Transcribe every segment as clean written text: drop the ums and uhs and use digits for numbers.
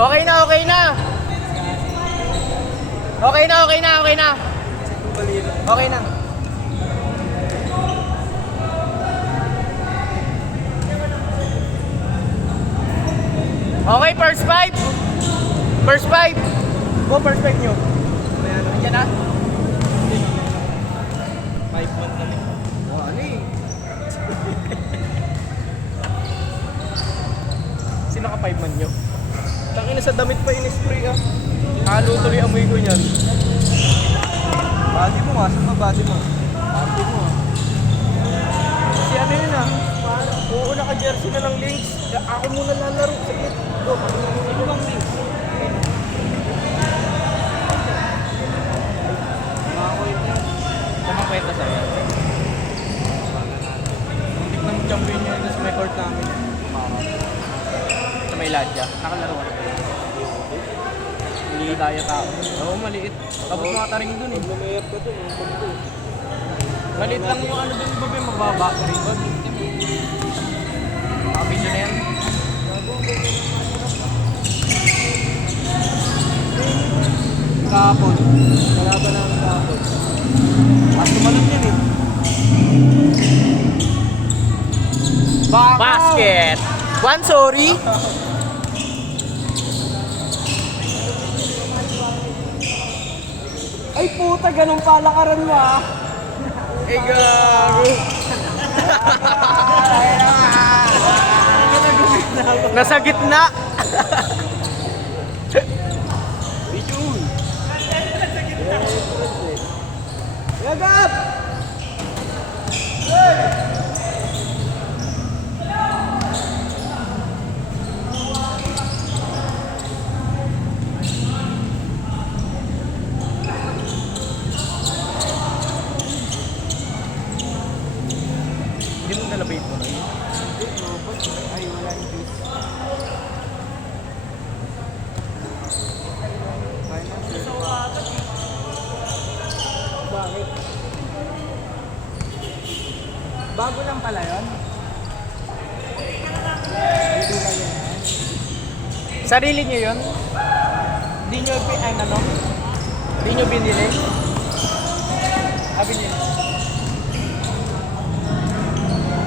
Okay na, okay na. Okay na, okay na, okay na. Okay na. Okay, first five. First five. Go, first five nyo. Ayan na. 5-1 kami. Oh, ano eh. Sino ka 5 man nyo? Tangina sa damit pa in-spray ah. Halo tuloy amoy ko niyan. Bati mo nga, saan ba bati mo? Bati mo ah. Si ano yun ah? Oo, naka-jersey na ng Lynx. Ako muna lalaro. Sige, go. Sino bang Lynx? Tamang kwenta sa'yo. Hindi na mag-champion nyo sa may court namin. Sa may ladya. Nakalaro ka na. Hindi daya tao. Oo, maliit. Tapos mga taring dun eh. Lumayat ka dun. Maliit lang yung ano dun, babe, mababa. Taring dun. Nakabidyo na yan. Kahapon. Kalaban namin kahapon. Mas tumalap yan eh. Basket! One, sorry. Ay puta, ganun palakaran mo ah. Eh, gago. Nasa gitna. Bijun! Yagap! Hindi mo nalabay mo na yun. Ay, wala yung juice. Bakit? Bago lang pala yun? Dito lang yun. Sarili nyo yun? Hindi nyo, ano? Hindi nyo binili? Binili.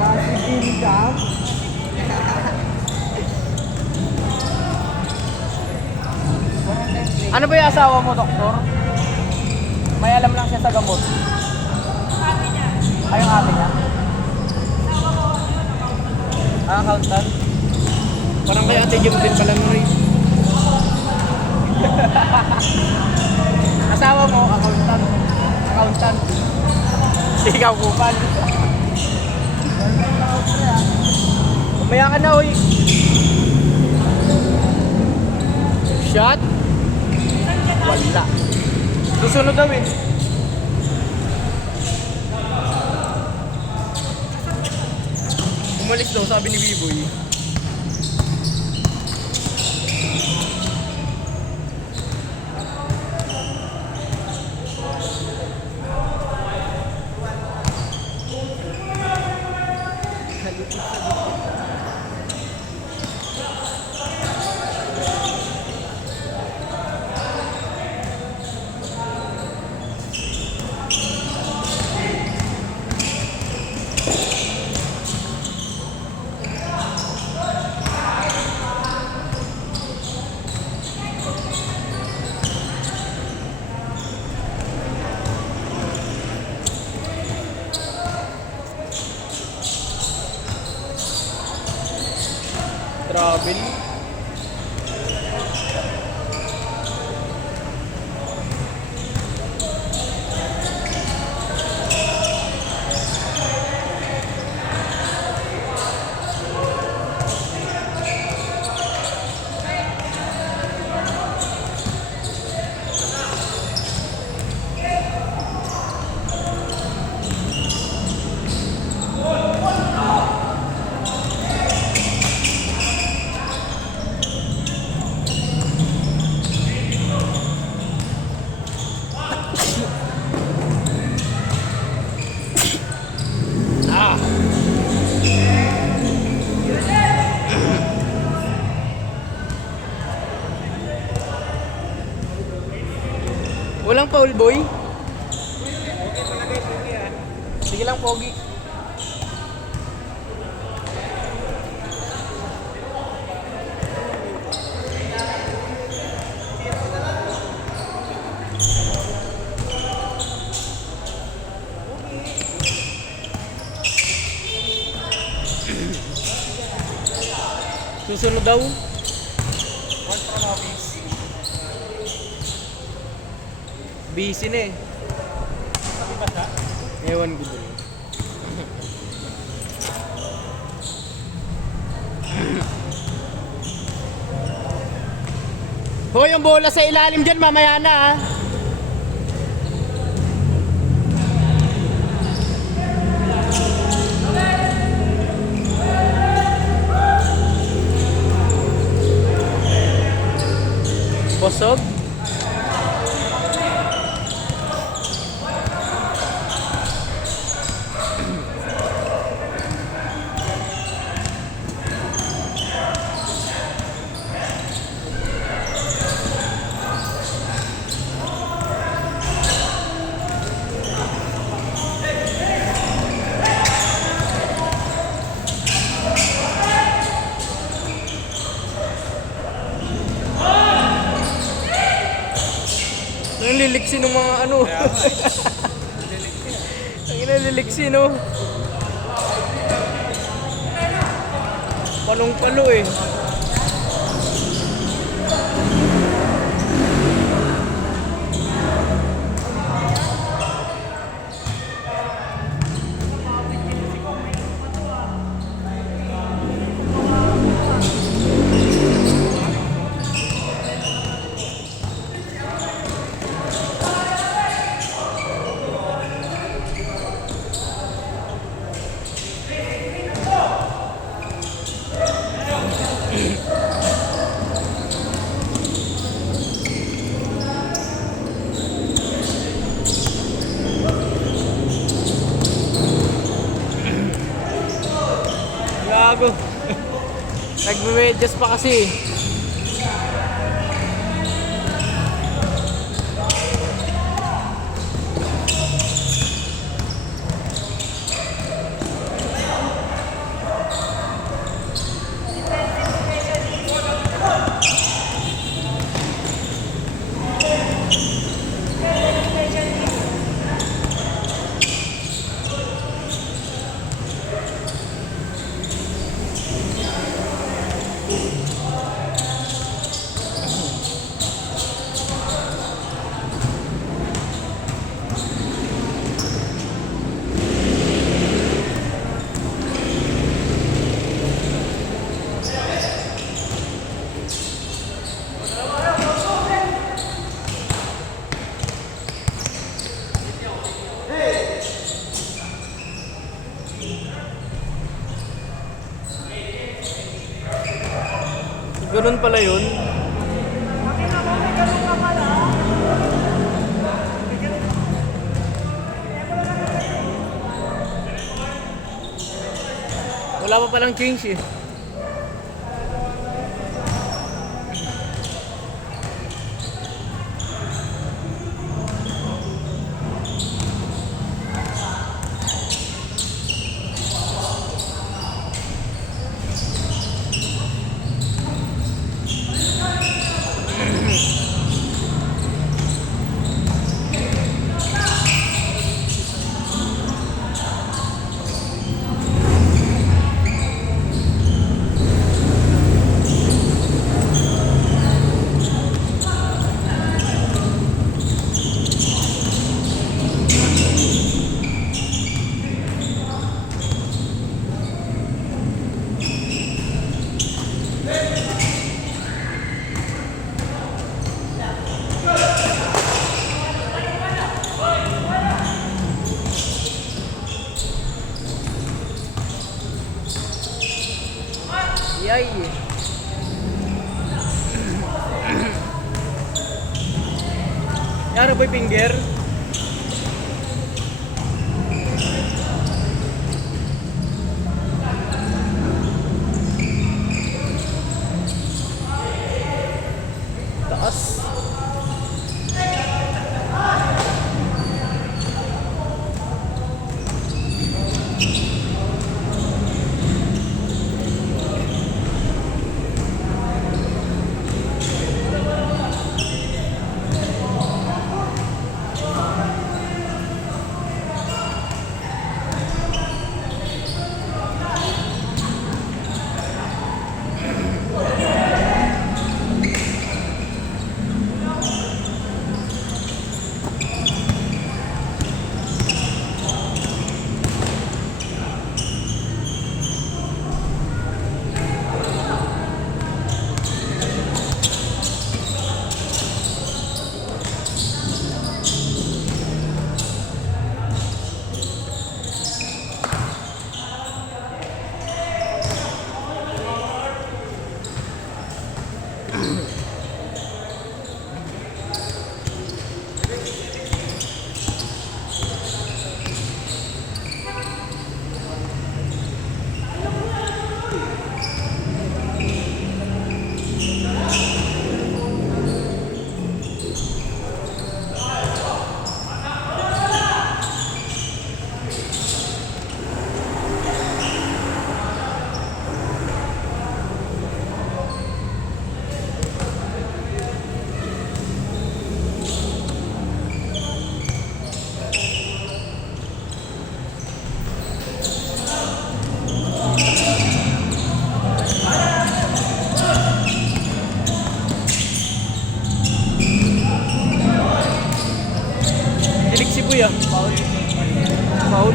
Passive income? Ano ba yung asawa mo, doktor? May alam lang siya sa gamot. Ay, yung ate niya? Accountant? Parang kay ate Jim din pala nun eh. Asawa mo, accountant. Accountant. Ikaw kupal. Umaya ka na, uy. Shot? Wala. Susunod daw eh. Umalis daw, sabi ni Biboy. Travel. Walang foul, boy? Sige lang, Pogi. Susunod daw. Busy na eh. Ewan ko dun. Hoy, yung bola sa ilalim dyan, mamaya na ah. Bosog. Ang liliksi ng mga ano. Ang liliksi no. Palong-palo eh. Gago. Nagme-medyas pa kasi. Ganun pala yun. Wala pa palang change eh. Yay! Yan, boy, finger. Taas. Dilig si Boy ah. Foul.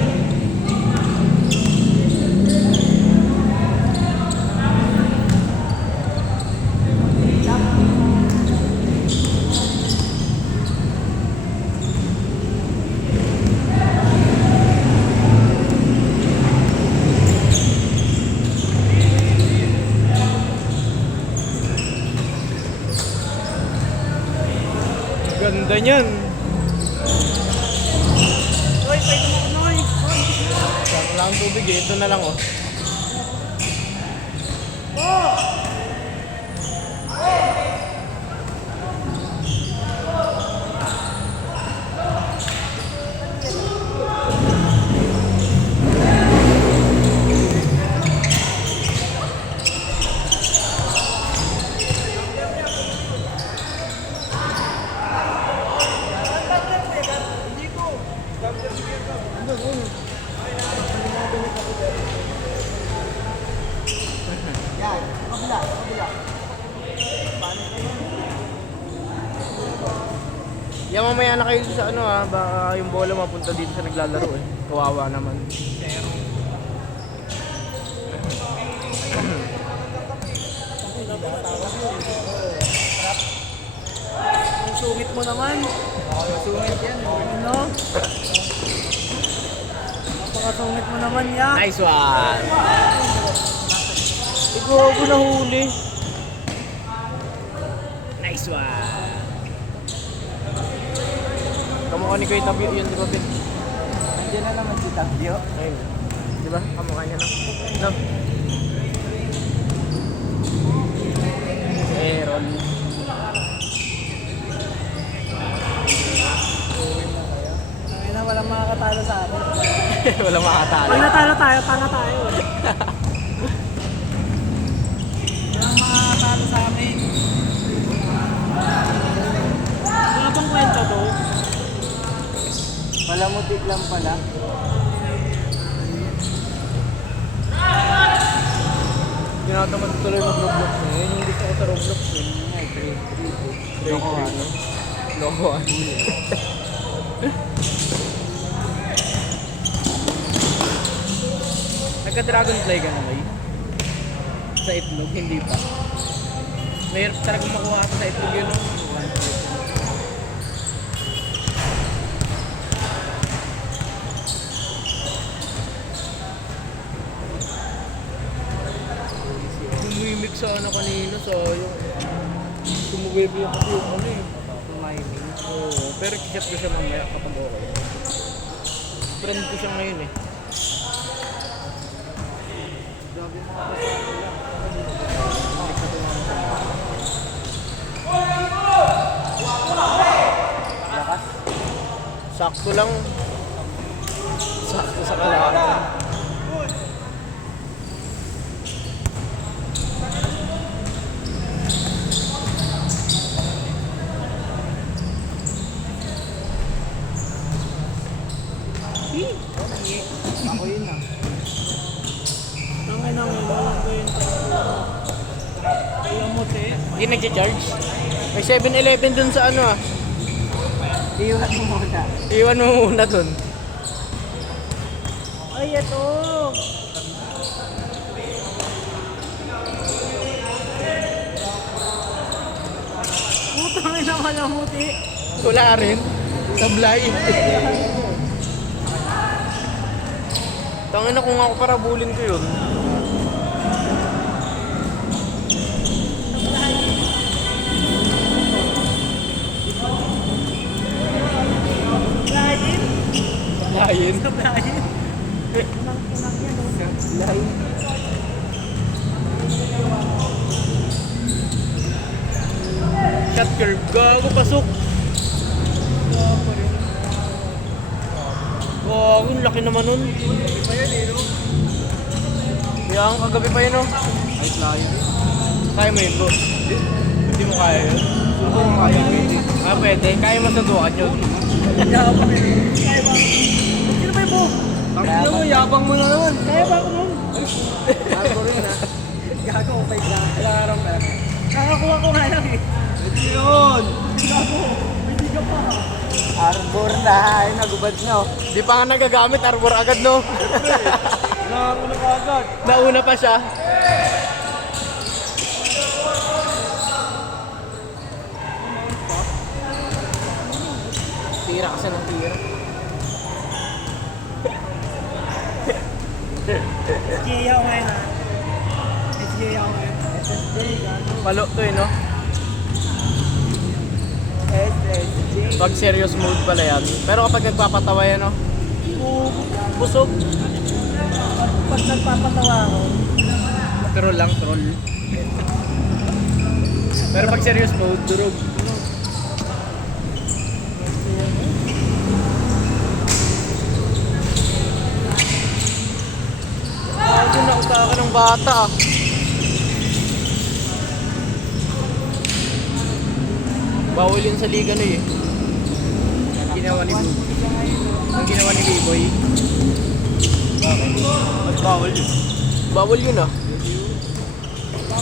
Ganda niyan. Noy, pwede mo ko, Noy. Saan lang ang tubig eh. Ito na lang oh. Yan, kabila, kabila. Yan mamaya na kayo sa ano ah. Baka yung bola mapunta dito sa naglalaro eh. Kawawa naman. Ang sungit mo naman. Sungit yan. Ano? Napakasungit mo naman yan. Nice one! Igogo na huli. Nice one! Kamukha ni Kuya Tabio yun, di ba, Ben? Andiyan na naman si Tabio. Ayun. Di ba? Kamukha niya na. No? Meron. Ay na, walang makakatalo sa atin. Walang makatalo. Pag natalo tayo, tanga tayo. Walang makakatalo sa amin. Wala bang kwenta to? Palamutik lang pala. Tinatamad tuloy mag-Roblox na. Yun yung gusto ko sa Roblox eh. Loko, ano? Loko ano. Nagka-dragonfly ka na ba? Sa itlog, hindi pa. Mayroon talagang makuha ka sa itlog yun. No? Humimik sa ano kanina sa yung sumuwebe yung kasi yung ano eh. Tumiming. Oo, pero chat ko siya mamaya kapag okay. Friend ko siya ngayon eh. Grabe mga kasama lang. Lakas. Sakto lang. Sakto sa kalakan. Ako yun ah. Tangay na nga, walang ko yun. Alam mo, te. Hindi nagcha-charge. May 7-Eleven dun sa ano ah. Iwan mo muna. Iwan mo muna dun. Ay, ito. Putang ina ka lang mo, te. Wala rin. Sablay. Tangin na kung ako parabulin ko yun. Supply-in. Supply-in. Unang-unang yan, oh. Supply. Shot curve. Gago, pasok. Gago, ang laki naman nun. Pa yan, eh, no? Kaya ang kagabi pa yun, no? Ay, flyer. Kaya mo yun, bro? Hindi mo kaya yun? Subo ko kaya, pwede. Ah, pwede. Kaya mo sa dukat yun. Yabang eh. Kaya ba? Sino ba mo? Tangina mo, yabang mo na naman. Kaya ba ako nun? Gago rin, ha? Gago ko pa lang. Wala ka rin pera. Nakakuha ko nga lang eh. Pwede yun. Gago. Hindi ka pa. Arbor na, ay nagubad nyo. Di pa nga nagagamit, arbor agad, no? Nakakuha ka agad. Nauna pa siya. Tira kasi ng tira. SGA ako ngayon ah. SGA ako ngayon. SSJ, gago. Palo to eh, no? SSJ. Pag serious mode pala yan. Pero kapag nagpapatawa yan, no? Busog. Pag nagpapatawa ako, Troll lang, troll. Pero pag serious mode, durog. Ako nakutaka ng bata ah. Bawal yun sa liga no eh. Ang ginawa ni B-Boy. Bakit? Ba't bawal yun? Bawal yun ah.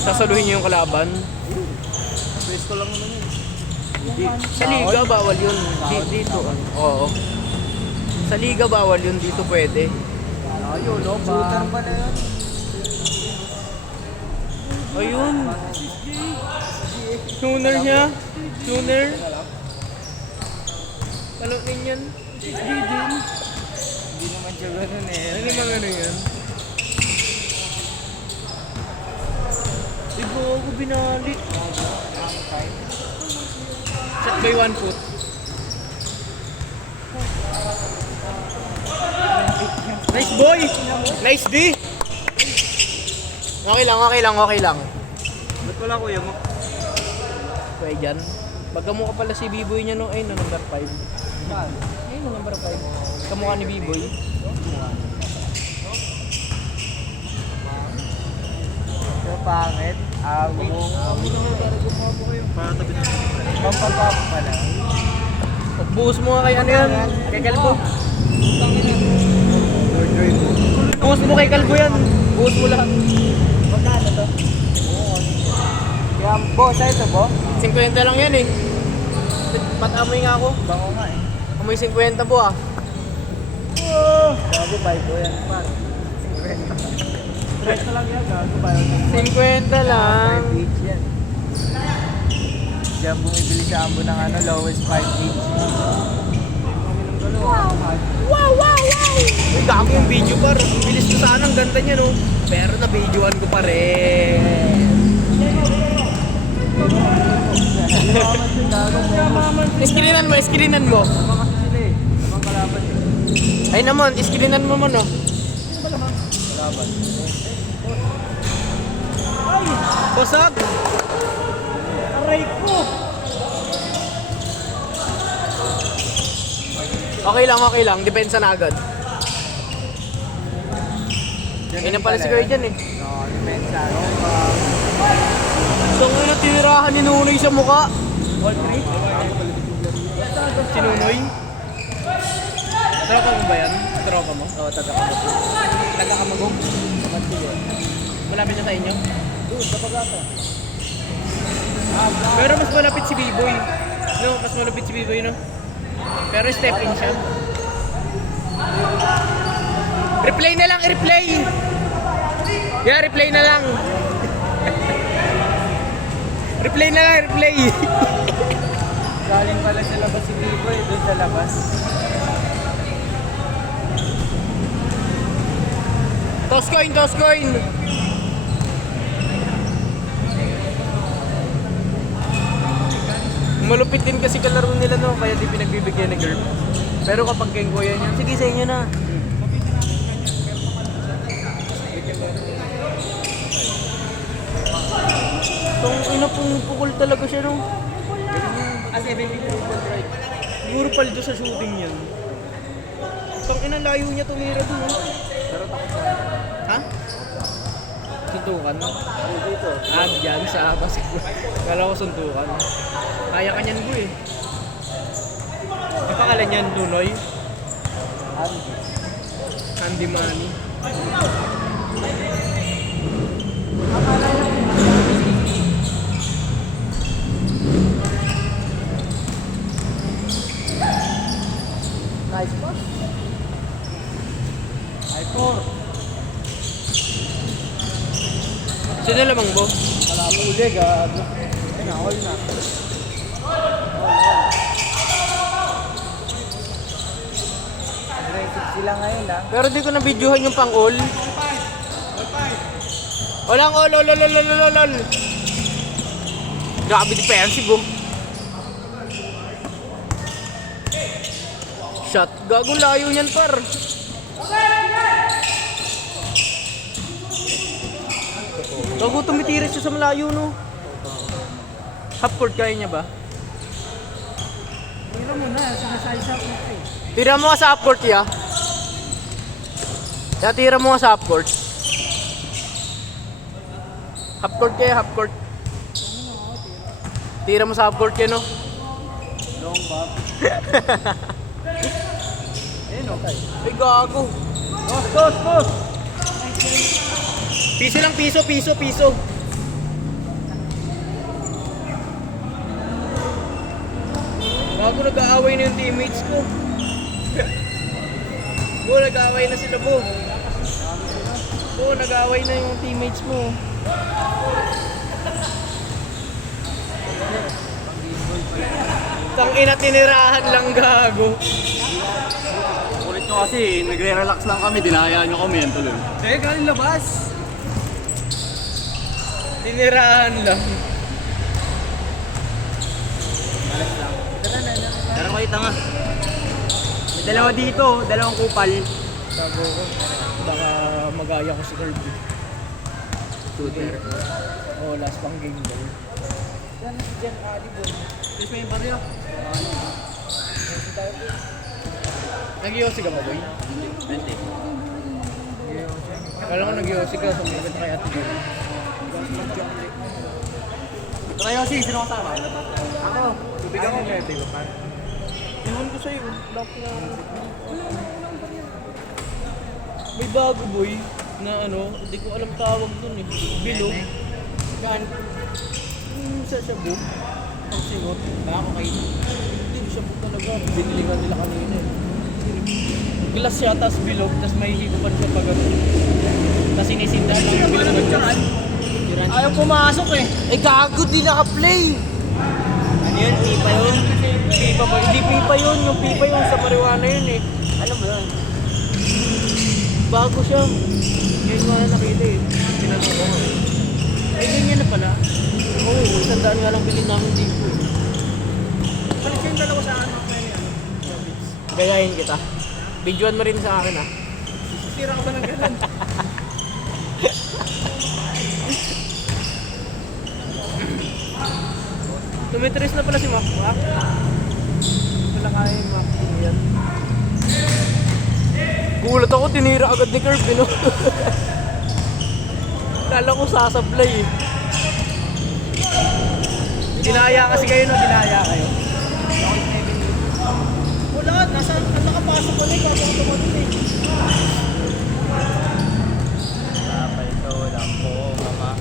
Sasaluhin niyo yung kalaban. Pwesto lang naman yun. Sa liga bawal yun. Dito. Oo. Sa liga bawal yun. Dito pwede. Ayun, no? Shooter pala yun. Ayun. Tuner niya. Tuner. Ano din yan? Hindi naman siya ganun eh. Ano naman ano yan? Ibo ako binali. Shot by 1 foot. Nice boy! Nice D! Okay lang, okay lang, okay lang. Ba't wala kuya mo? Kaya dyan. Magkamukha pala si B-Boy niya no, ayun no, number 5. Saan? Ayun no, number 5. Kamukha ni B-Boy. Pero pangit. Awit. Awit ako para gumawa ko kayo. Para tabi na ito. Pampapap pala. Pagbuhos mo nga kay ano yan, kay Kalbo. Buhos mo kay Kalbo yan. Buhos mo lahat. Magkano to? Kaya, bo, sa'yo to, bo? 50 lang yan eh. Patamoy nga ako. Bango nga eh. Amoy 50 po ah. Gago, 5 bo yan. Par. 50. Price na lang yan, gago, 50 lang. 5 each yan. Diyan bumibili sa ambo ng ano, lowest 5 each. Wow! Wow, wow, wow! Uy, gago yung video par. Ang bilis ko sana, ang ganda niya no. Pero na-videoan ko pa rin. Iskrinan mo, iskrinan mo. Sama kasi sila eh. Samang kalaban eh. Ay naman, iskrinan mo man oh. Kalaban. Basag! Aray ko! Okay lang. Depensa na agad. Yan na pala si Kuya dyan eh. No, depensa. So kung natirahan ni Nunoy sa mukha. All 3? Si Nunoy? Tropa mo ba yan? Tropa mo? Oo, taga-kamagong. Taga-Kamagong? Taga-kamagong. Malapit na sa inyo? Doon, sa Pagata. Pero mas malapit si B-Boy. No, mas malapit si B-Boy no? Pero step in siya. Replay na lang, replay! Yeah, replay na lang. Replay na lang, replay. Galing pala sa labas si Biboy, doon sa labas. Toss coin, toss coin. Malupit din kasi kalaro nila no, kaya di pinagbibigyan ng girl. Pero kapag kay kuya niya, sige sa inyo na. Itong ina pumupukol talaga siya nung. Ah, 70 right. Siguro paldo sa shooting yan. Itong ina layo niya tumira doon. Pero takot sa Ha? Suntukan? dito. Ah, dyan sa basketball. Kala ko suntukan. Kaya ka niyan, boy. Ang pangalan niyan, Dunoy? Andy. Andy Manny. Nice pass. Ay, 4. Sino lamang bo? Wala mo uli, gago. Ayun na, all na. Aggressive sila ngayon, ha? Pero di ko na-videohan yung pang-all. Walang all, lol. Grabe defensive, oh. Shot. Gagong layo niyan, par. Gago tumitiris siya sa malayo, no? Half court kaya niya ba? Tira mo na, sinasize up na eh. Tira mo nga sa half court, ya. Ya, tira mo nga sa half court. Half court kaya, half court. Tira mo sa half court kaya, no? Long bob. Ayun, okay. Ay, gago. Post! Piso lang, piso. Gago, nag-aaway na yung teammates ko. Nag-aaway na sila, bo. Nag-aaway na yung teammates mo. Tangina, tinirahan lang, gago. Ulit nyo kasi, nagre-relax lang kami, dinahayaan nyo kami yan tuloy. Eh, galing labas. Tinirahan lang. Pero ko ita nga. May dalawa dito, dalawang kupal. Gago ko. Baka magaya ko si Kirby. Shooter. Last pang game daw. Diyan, Ali, bo. Please may baryo. Nag-iossi ka ba, boy? 20. Kala ko nag-iossi ka, sumigat kay Ate Joy. Tayo si, sino kasama? Ako. Tubig ako ngayon, di ba, pan? Iwan ko sa'yo, lock na. May bago, boy, na ano, hindi ko alam tawag dun eh. Bilog. Kan? Sa Shabu. Ang singot. Baka ko kayo. Hindi, Shabu talaga. Binili nga nila kanina eh. Glass siya, tas bilog, tas may higupan siya pag ano. Tas sinisindan lang yung bilog at saka. Ayaw pumasok eh. Eh gago, di naka-play! Ano yun? Pipa yun? Pipa ba? Hindi pipa yun, yung pipa yun sa marijuana yun eh. Ano ba yun? Bago siya. Ngayon nga na nakita eh. Tinanong ko. Eh, ganyan na pala. Oo, isang nga lang bilhin namin dito eh. Palit yung dalawa sa ano? Gayahin kita. Videoan mo rin sa akin ah. Sira ka ba ng ganun? Tumitris na pala si Mac. Wala kaya yung mga yan. Gulat ako, tinira agad ni Kirby, no? Kala ko sasablay eh. Dinaya kasi kayo, no? Dinaya kayo. Wala, nakapasok ko na eh. Pasok ko na eh. Tapay ito lang po, mama.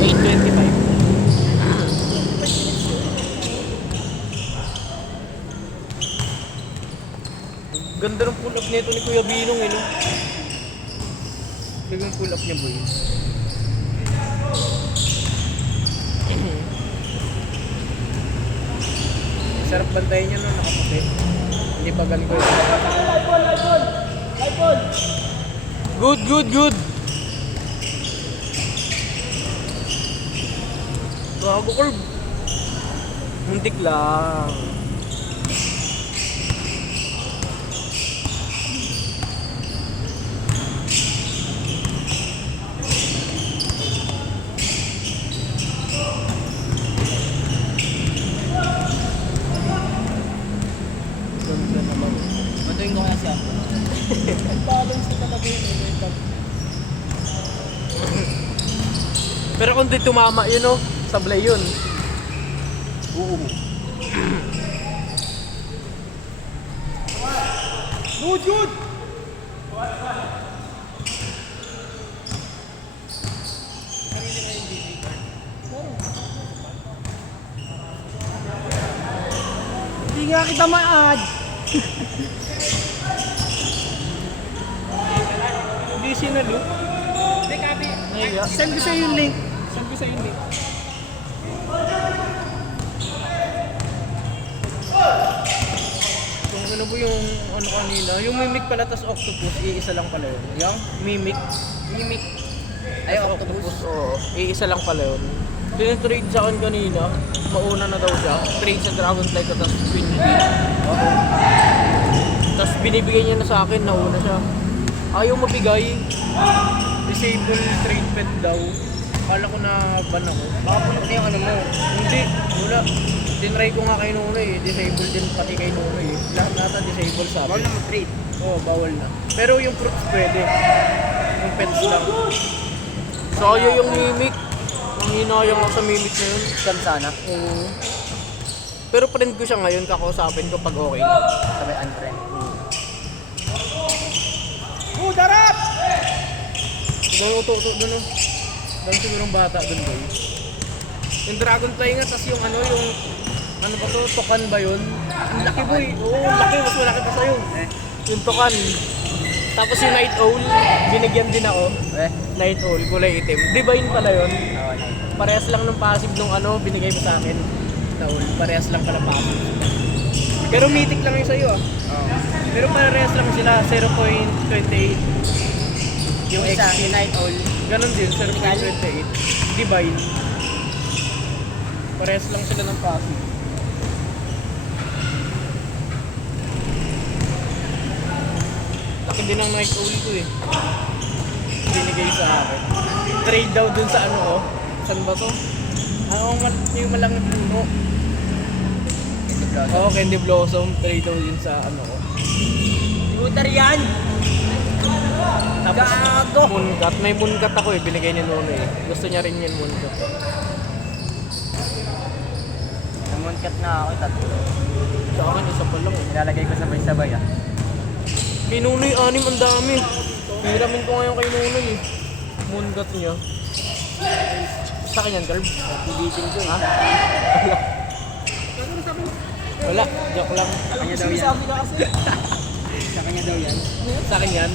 8:25. Ganda ng pull up nito ni Kuya Binong eh, no? Ganda yung pull up niya, boy. Sarap bantayan niya, no? Nakaputi. Hindi pa gan ko yun. Good. Gago curve. Muntik lang. Ganda naman. Matuin ko kaya siya. Balance ko talaga yun eh. Pero kung di tumama yun, no? Sablay yun. Oo. No, Jude! Hindi nga kita ma-add. Hindi sinalo. Hindi, Kabi. Naiya. Send ko sa'yo yung link. Send ko sa'yo yung link. Kung ano po yung ano kanina, yung mimic pala tas octopus, iisa lang pala yun. Yung? Mimic. Mimic. Ay, octopus. Oo, iisa lang pala yun. Tinitrade sa akin kanina, mauna na daw siya. Trade sa Dragonfly ko tapos Queen Oo. Tapos binibigay niya na sa akin, nauna siya. Ayaw mabigay. Disable trade pet daw. Akala ko na ban ako. Baka punot na yung ano mo. Hindi, wala. Tinry ko nga kay Nunoy eh. Disable din pati kay Nunoy eh. Lahat nata disable sa Bawal akin. na mag-trade. Oo, bawal na. Pero yung fruits pwede. Yung pets lang. So, yung mimic. Ang hinayang ako sa mimic na yun. Scam sana. Oo. Pero friend ko siya ngayon, kakausapin ko pag okay na. Sabay unfriend. Oh, darap! Doon uto-uto doon oh. Doon sigurong bata doon boy. Yung Dragonfly nga, tas yung ano, yung ano ba to, Tukan ba yun? Ang laki boy. Oo, laki. Mas malaki pa sa'yo. Yung Tukan. Tapos yung Night Owl, binigyan din ako. Night Owl, kulay itim. Divine pala yun. Oo, nice. Parehas lang ng passive nung ano, binigay mo sa akin. Owl, parehas lang pala passive. Pero mythic lang yung sa'yo ah. Oo. Pero parehas lang sila, 0.28. Yung Isa, XP. yung Night Owl. Ganon din, 0.28. Divine. Parehas lang sila ng passive. Laki din ang Night Owl ko eh. Binigay sa akin. Trade daw dun sa ano ko. Saan ba to? Yung malangit puno. Candy Blossom. Oo, Candy Blossom. Trade daw yun sa ano ko. Shooter yan! Tapos, Gago! Mooncut. May Mooncut ako eh. Binigay ni Nono eh. Gusto niya rin yung Mooncut. Namunkat na ako, tatlo. Sa akin, isa pa lang eh. Nilalagay ko sabay-sabay ah. Kay Nunoy, anim ang dami. Hiramin ko ngayon kay Nunoy eh. Mooncut niya. Sa akin yan, Carb. Pibitin ko eh. Wala, joke lang. Sa kanya daw yan. Sabi ka kasi. Sa kanya daw yan. Sa akin yan.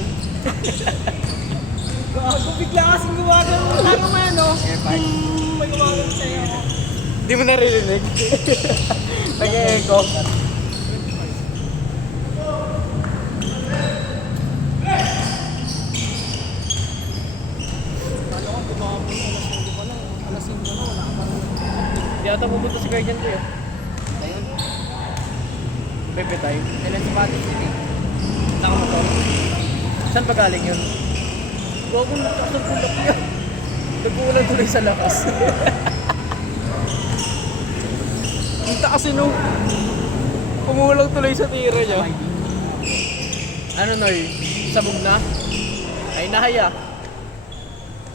Gago, bigla kasing gumagano. Ano mo yan, no? Airpod. May gumagano sa'yo. Di mo naririnig. Nag-echo. Ano ko, gumagano. Alas 5 pa lang. Alas 5 na, wala ka pa rin. Di ata pupunta si Guardian ko eh. Ayun. Pepe time. Kailan si Patrick City? Nakamotor. Saan pa galing yun? Bago nakasagulak niya. Nag-uulan tuloy sa lakas. Ang taas nung umulang tuloy sa tira niya. Ano Noy? Sabog na? Ay nahaya.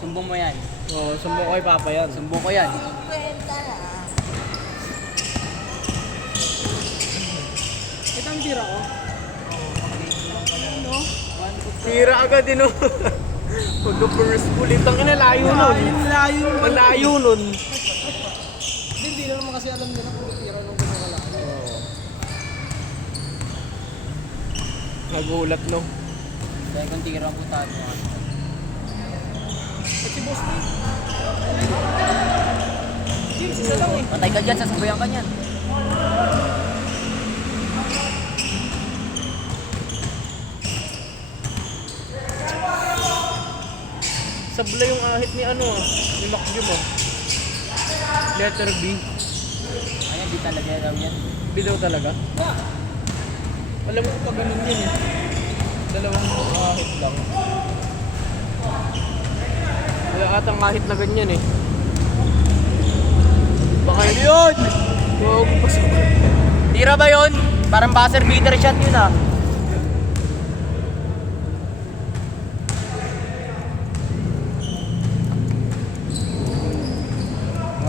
Sumbong mo yan. Oo, sumbong ko kay Papa yan. Sumbong ko yan. Ito ang tira ko. Ano? Tira agad din oh. Pagka-first ulit. Ang inalayo nun. Layo. Ang layo nun. Hindi na naman kasi alam nila kung tira nung gumagala. Nagulat no. Dahil kung tira ang puntahan mo. At si Boss Lee. James, isa lang eh. Patay ka dyan, sasabayan ka niyan. Sabla yung ahit ni ano ah. Ni Macjum ah. Letter B. Ayan, di talaga daw yan. Bidaw talaga. Alam mo pa ganun yun eh. Dalawang kahit lang. Wala atang kahit na ganyan eh. Baka yun! Huwag pasok. Tira ba yun? Parang buzzer beater shot yun ah.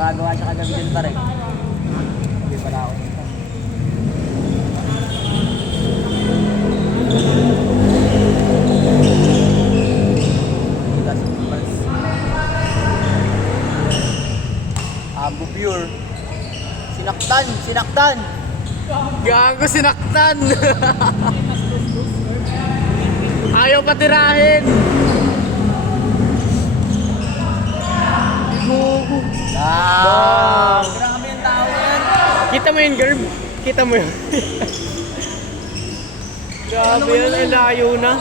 Gumagawa siya kagabi dyan pa rin. Hindi pala ako dito. Ambo pure. Sinaktan! Sinaktan! Gago sinaktan! Ayaw patirahin! Gogo! Ah! Grabe yung tao yan! Kita mo yun, Gerb? Kita mo yun? Grabe yan, ang layo na.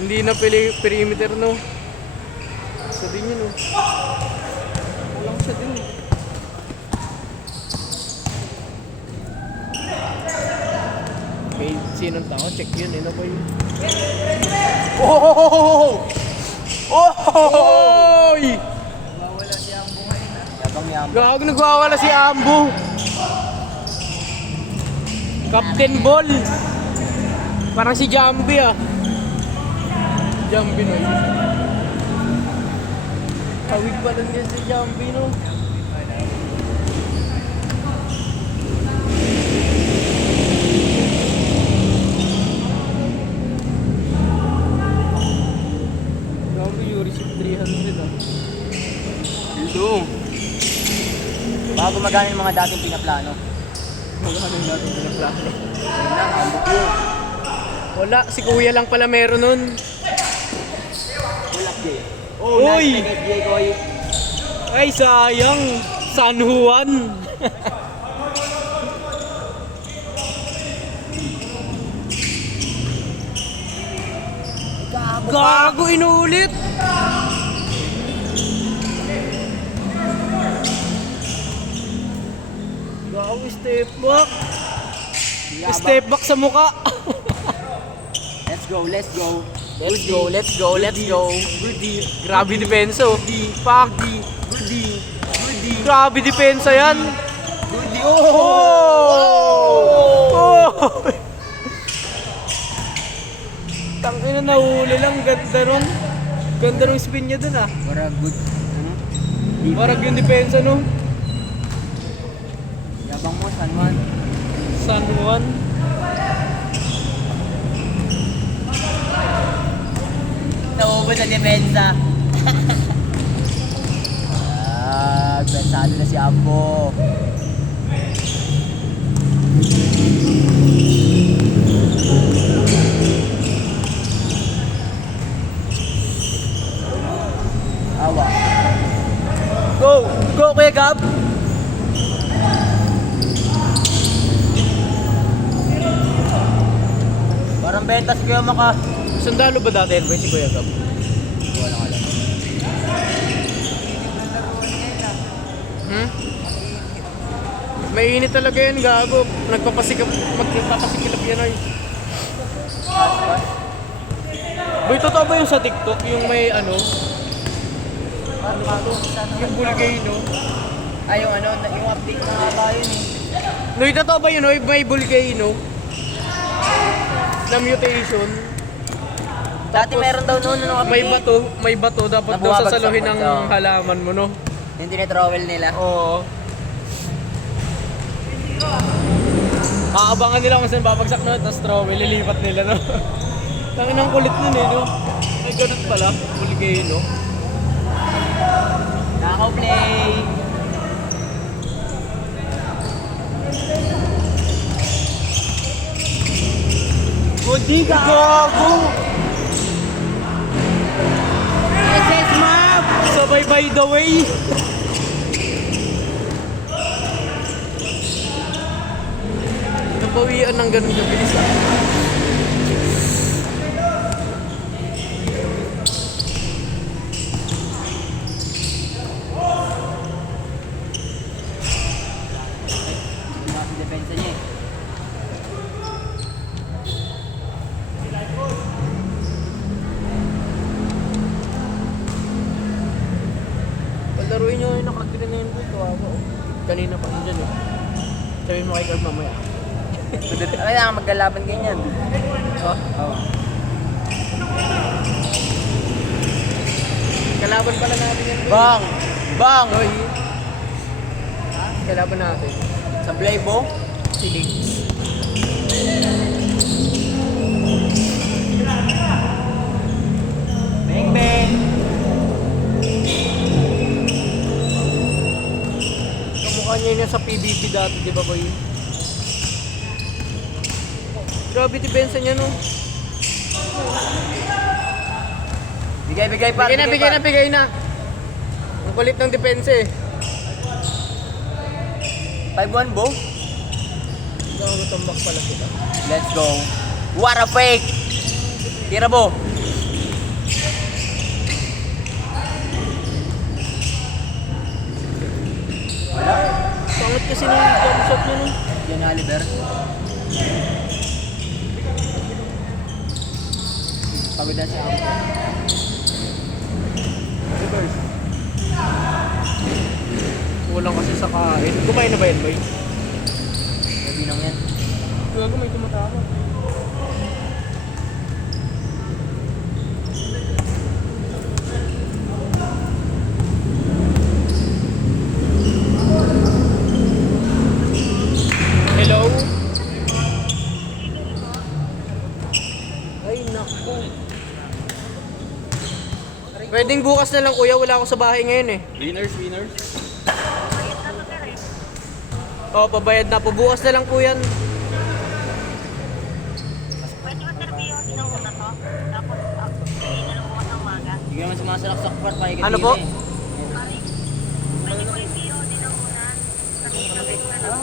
Hindi na perimeter, no? Isa din yun, no? Walang siya din, eh. Okay, sinong tao? Check yun, eh. Ano ba yun? Oh! Oy! Wawala si Ambo ngayon ah. Yabang ni Ambo. Gawag nagwawala si Ambo. Captain Ball. Parang si Jambi ah. Jambi no. Kawig pa lang din si Jambi no. Jambi you receive 300 ah. Ito. Baka gumagana yung mga dating pinaplano. Magkano natin pinaplano? Ayun lang, Ambo pure. Wala, si Kuya lang pala meron nun. Ulap Jay. Uy! Nice na Jay Koy. Ay, sayang! San Juan! Gago, inulit! Gago, step back! Step back sa muka! Let's go, let's go. Let's go, let's go, let's go! Grabe depensa oh! Fuck! Goodie. Goodie. Grabe depensa yan! Goodie. Oh! Tangina, nahuli lang. Ganda ron. Ganda ron spin niya dun ah. Para good. Parang yung depensa no. Yabang mo, San Juan. San Juan. Naubos sa depensa. Pensado na si Ambo. Awa. Go! Go, Kuya Gab! Parang benta si Kuya Maka. Sundalo ba dati yan si Kuya Gab? Wala ka lang. Hmm? Mainit talaga yan, gago. Magpapasikilap yan ay. Boy, totoo ba yung sa TikTok? Yung may ano? Yung Volcano? Ay, yung ano, yung update na nga ba yun eh. Noy, totoo ba yun? Noy, may Volcano? Na mutation? Dati meron daw noon nung update. May bato. Dapat daw Nabumabagsak sasaluhin ng pa, halaman mo, no? Yung tinitrowel nila. Oo. Aabangan nila kung saan babagsak na, tapos throw, lilipat nila, no? Tangin ang kulit nun eh, no? May ganun pala, Volcano. Nakaw play! Goodie ka! Gago! SS map! Sabay by the way! Nabawian ng ganun kabilis ah. kanina pa dyan eh. Sabihin mo kay Carl mamaya. Kailangan maglalaban ganyan. Oh? Oo. Kalaban pala natin yan. Bang! Bang! Oy. Kalaban natin. Sablay mo? Silig. Bang bang! Kamukha niya yun sa PBB dati, di ba boy? Grabe depensa niya no. Bigay pa. Bigay na. Ang kulit ng depensa eh. 5-1 bo? Tumbak pala sila. Let's go. What a fake! Tira bo. Pangit kasi ng jump shot niya no. Yan Oliver. Pagod na siya. Kulang kasi sa kain. Kumain na ba yan boy? Sabi nang yan. Gago may tumatama. Hello? Ay naku. Pwedeng bukas na lang kuya, wala ako sa bahay ngayon eh. Winners. Oo, pabayad na po. Bukas na lang po yan. Pwede ba interview din ang una to? Tapos, hindi na lang bukas ng umaga. Hindi naman sumasalak sa kwart pa. Ano po? Pwede ko review din ang una. Kasi sabi ko na po.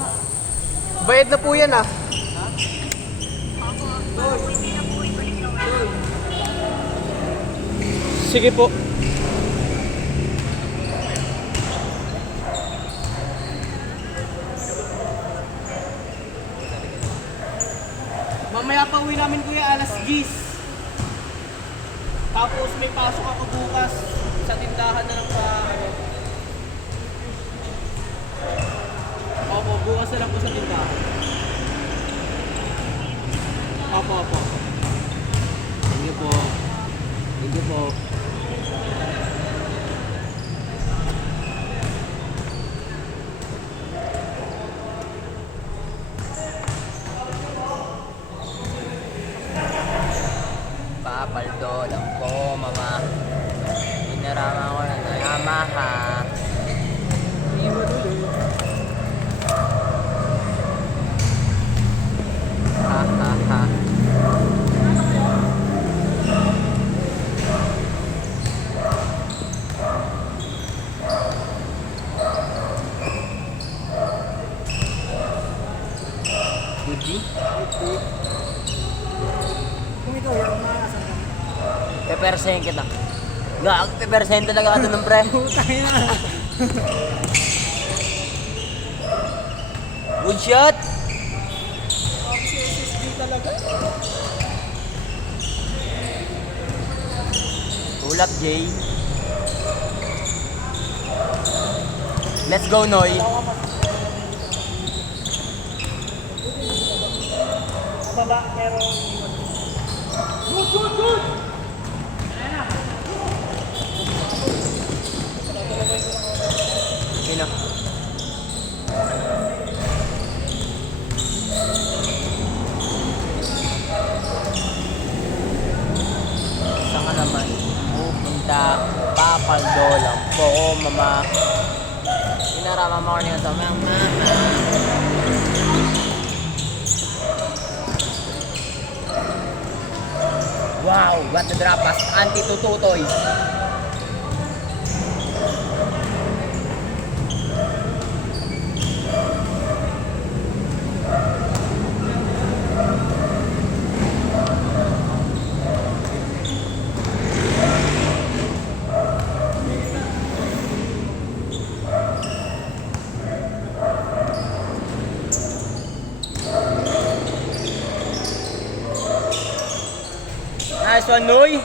Bayad na po yan ah. Opo, hindi na po ibalik ng una. Sige po. Mamaya pa uwi namin kuya alas 10. Tapos may pasok ako bukas sa tindahan na lang sa ano. Opo, bukas na lang po sa tindahan. Opo. Thank you po. Thank you po. Papaldo lang po, mama. Inarama ko na na Yamaha. Ha ha ha. Gucci? Kung ikaw yan, makakasan ka. Pepersen kita. Gag, pepersen talaga ka doon, pre. Putang na. Good shot! Kasi SSD talaga. Tulak, Jay. Let's go, Noy. Baba, pero... Good! Sino? Saan ka naman pupunta? Papaldo lang po, mama. Pinarama mo ko niya ito, mama. Wow, what the drop as anti-tututoy. Nice one, Noy.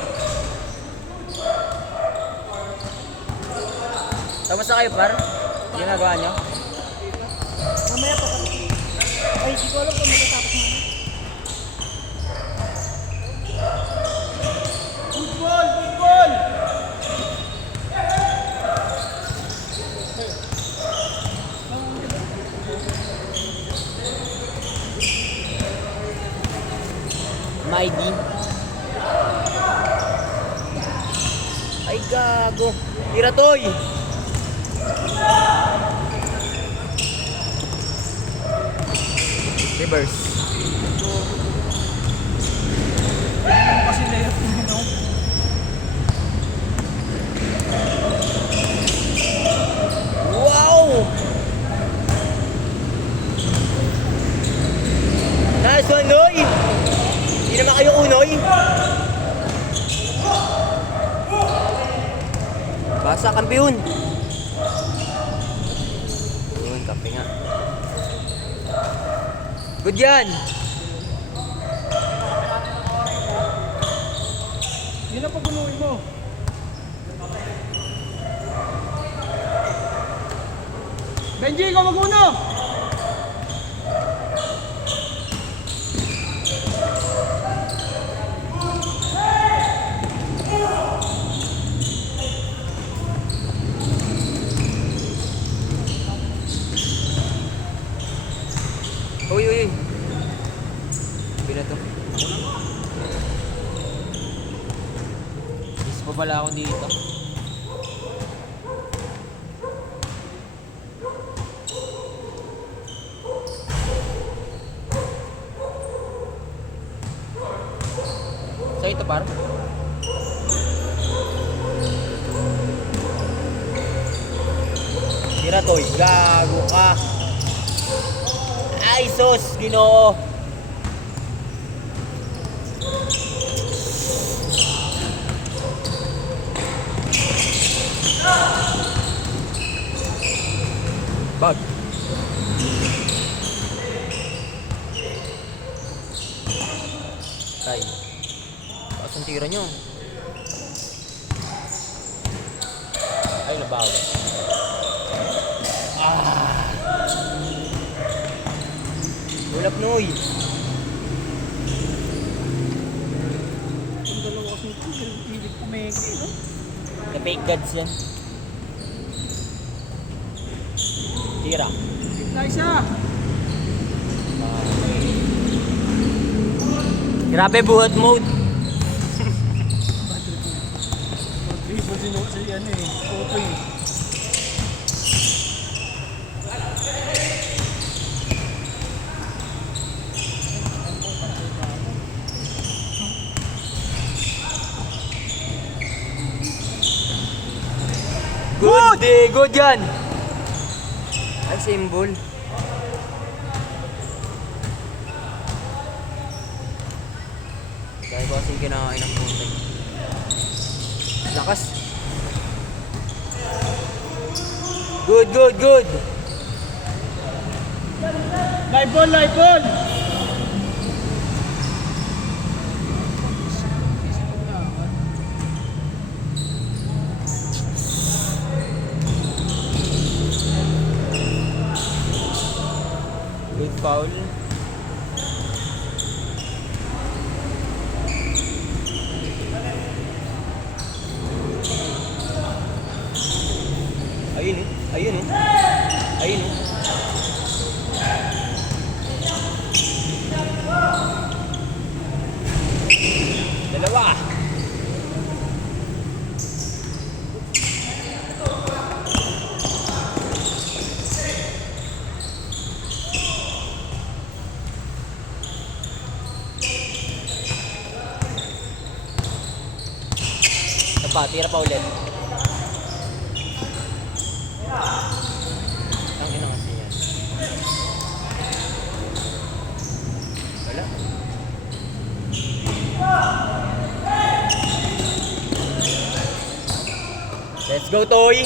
Tapos na kayo, par? Ginagawa nyo? Ay, di ko alam kung matatapos mo. Football! Football! Mighty. Ay, gago. Tira, Toy! Reverse. Kasi layup na yun, no? Wow! Nice one, Noy! Hindi naman kayo unoy. Basa, kampiyon. Yun, kape nga. Good yan! Yun ang pagunuin mo. Benji, ikaw mag-uno! Uy, uy, uy. Sabi na to. Miss pa pala ako dito. So ito par. Tira, Toy. Gago ka. Ay, sus! Ginoo! Bag. Tay. Taas ang tira nyo. Ay, nabawa. Ulap, Noy. Yung dalawa kasi ito, hilig pumeke, no? The fake gods yan. Tira. Gitna isa! Grabe buhat mode. Dribble din ako sa ano eh, photo eh. Good! Good yan! Ay, symbol. Dahil ko kasing kinakain ng puntay. Lakas! Good, good, good! Live ball, live ball! Big foul. Ayun eh. Ayun eh. Ayun eh. Dalawa! Ito pa, tira pa ulit. Ang ina kasi yan. Wala. Let's go, Toy!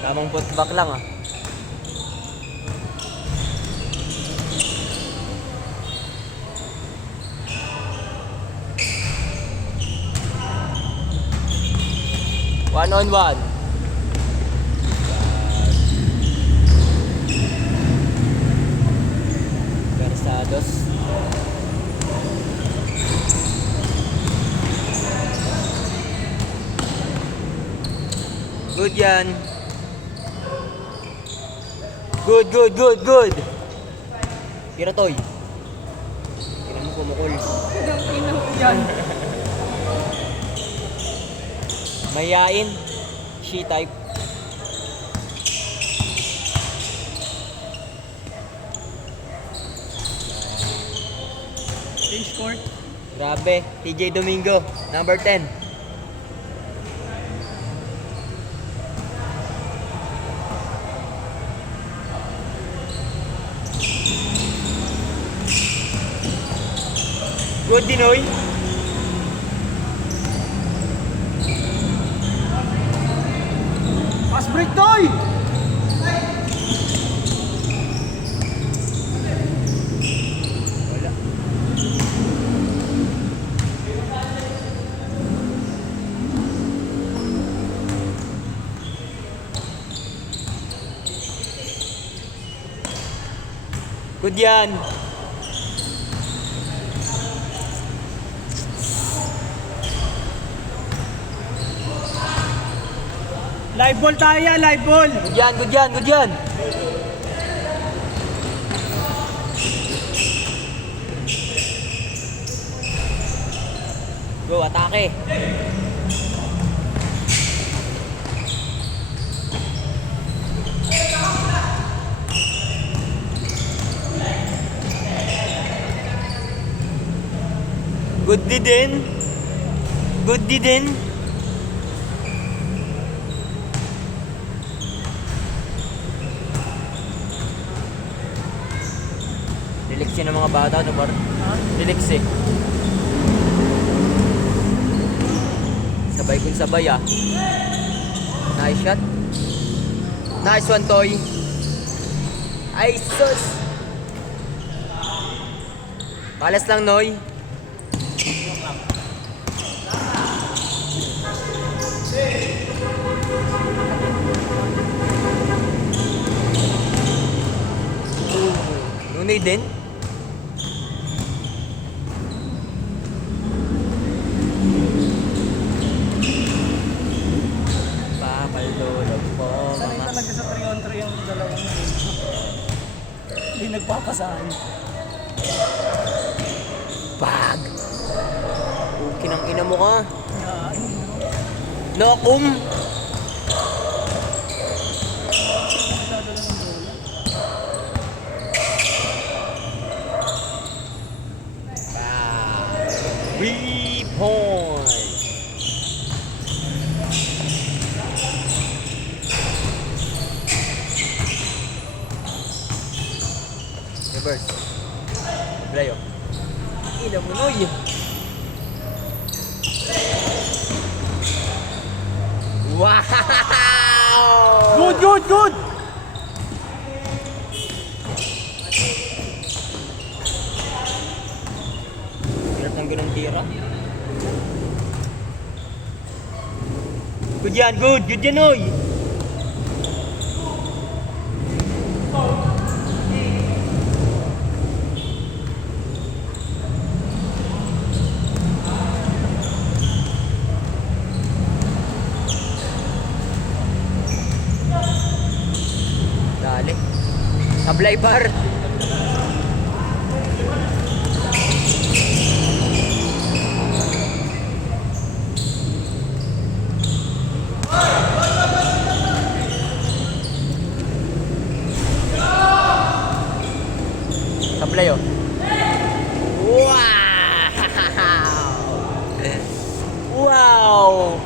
Tamang putback lang ah. One on one. Good yan. Good, good, good, good. Tira, Toy. Tira mo kumukul. Yan. Mayayain. She-type. Change court. Grabe. TJ Domingo. Number 10. Good, Dinoy. Pass break, Toy! Wala. Good yan. Live ball tayo, live ball! Good yan, good yan, good yan. Go, atake. Good din. Good din. Diliksi ng mga bata, no, par? Diliksi. Sabay kung sabay, ah. Nice shot. Nice one, Toy. Ay, sus. Palas lang, Noy. Nunay din. Papaldolog po, Sanay mga. talaga sa 3-on-3 yung dalawang yun. Hindi nagpapasahan. Bag. Okay ng ina mo ka. Yan. Lokum. Nagdadala ng bola. Bag. 3 points. Reverse. Blayo. Ina mo, Noy. Wow! Good, good, good! Hirap ng ganung tira. Good yan, good! Good yan, Noy! Dali. Sablay bar. Sablay, oh. Wow! Wow!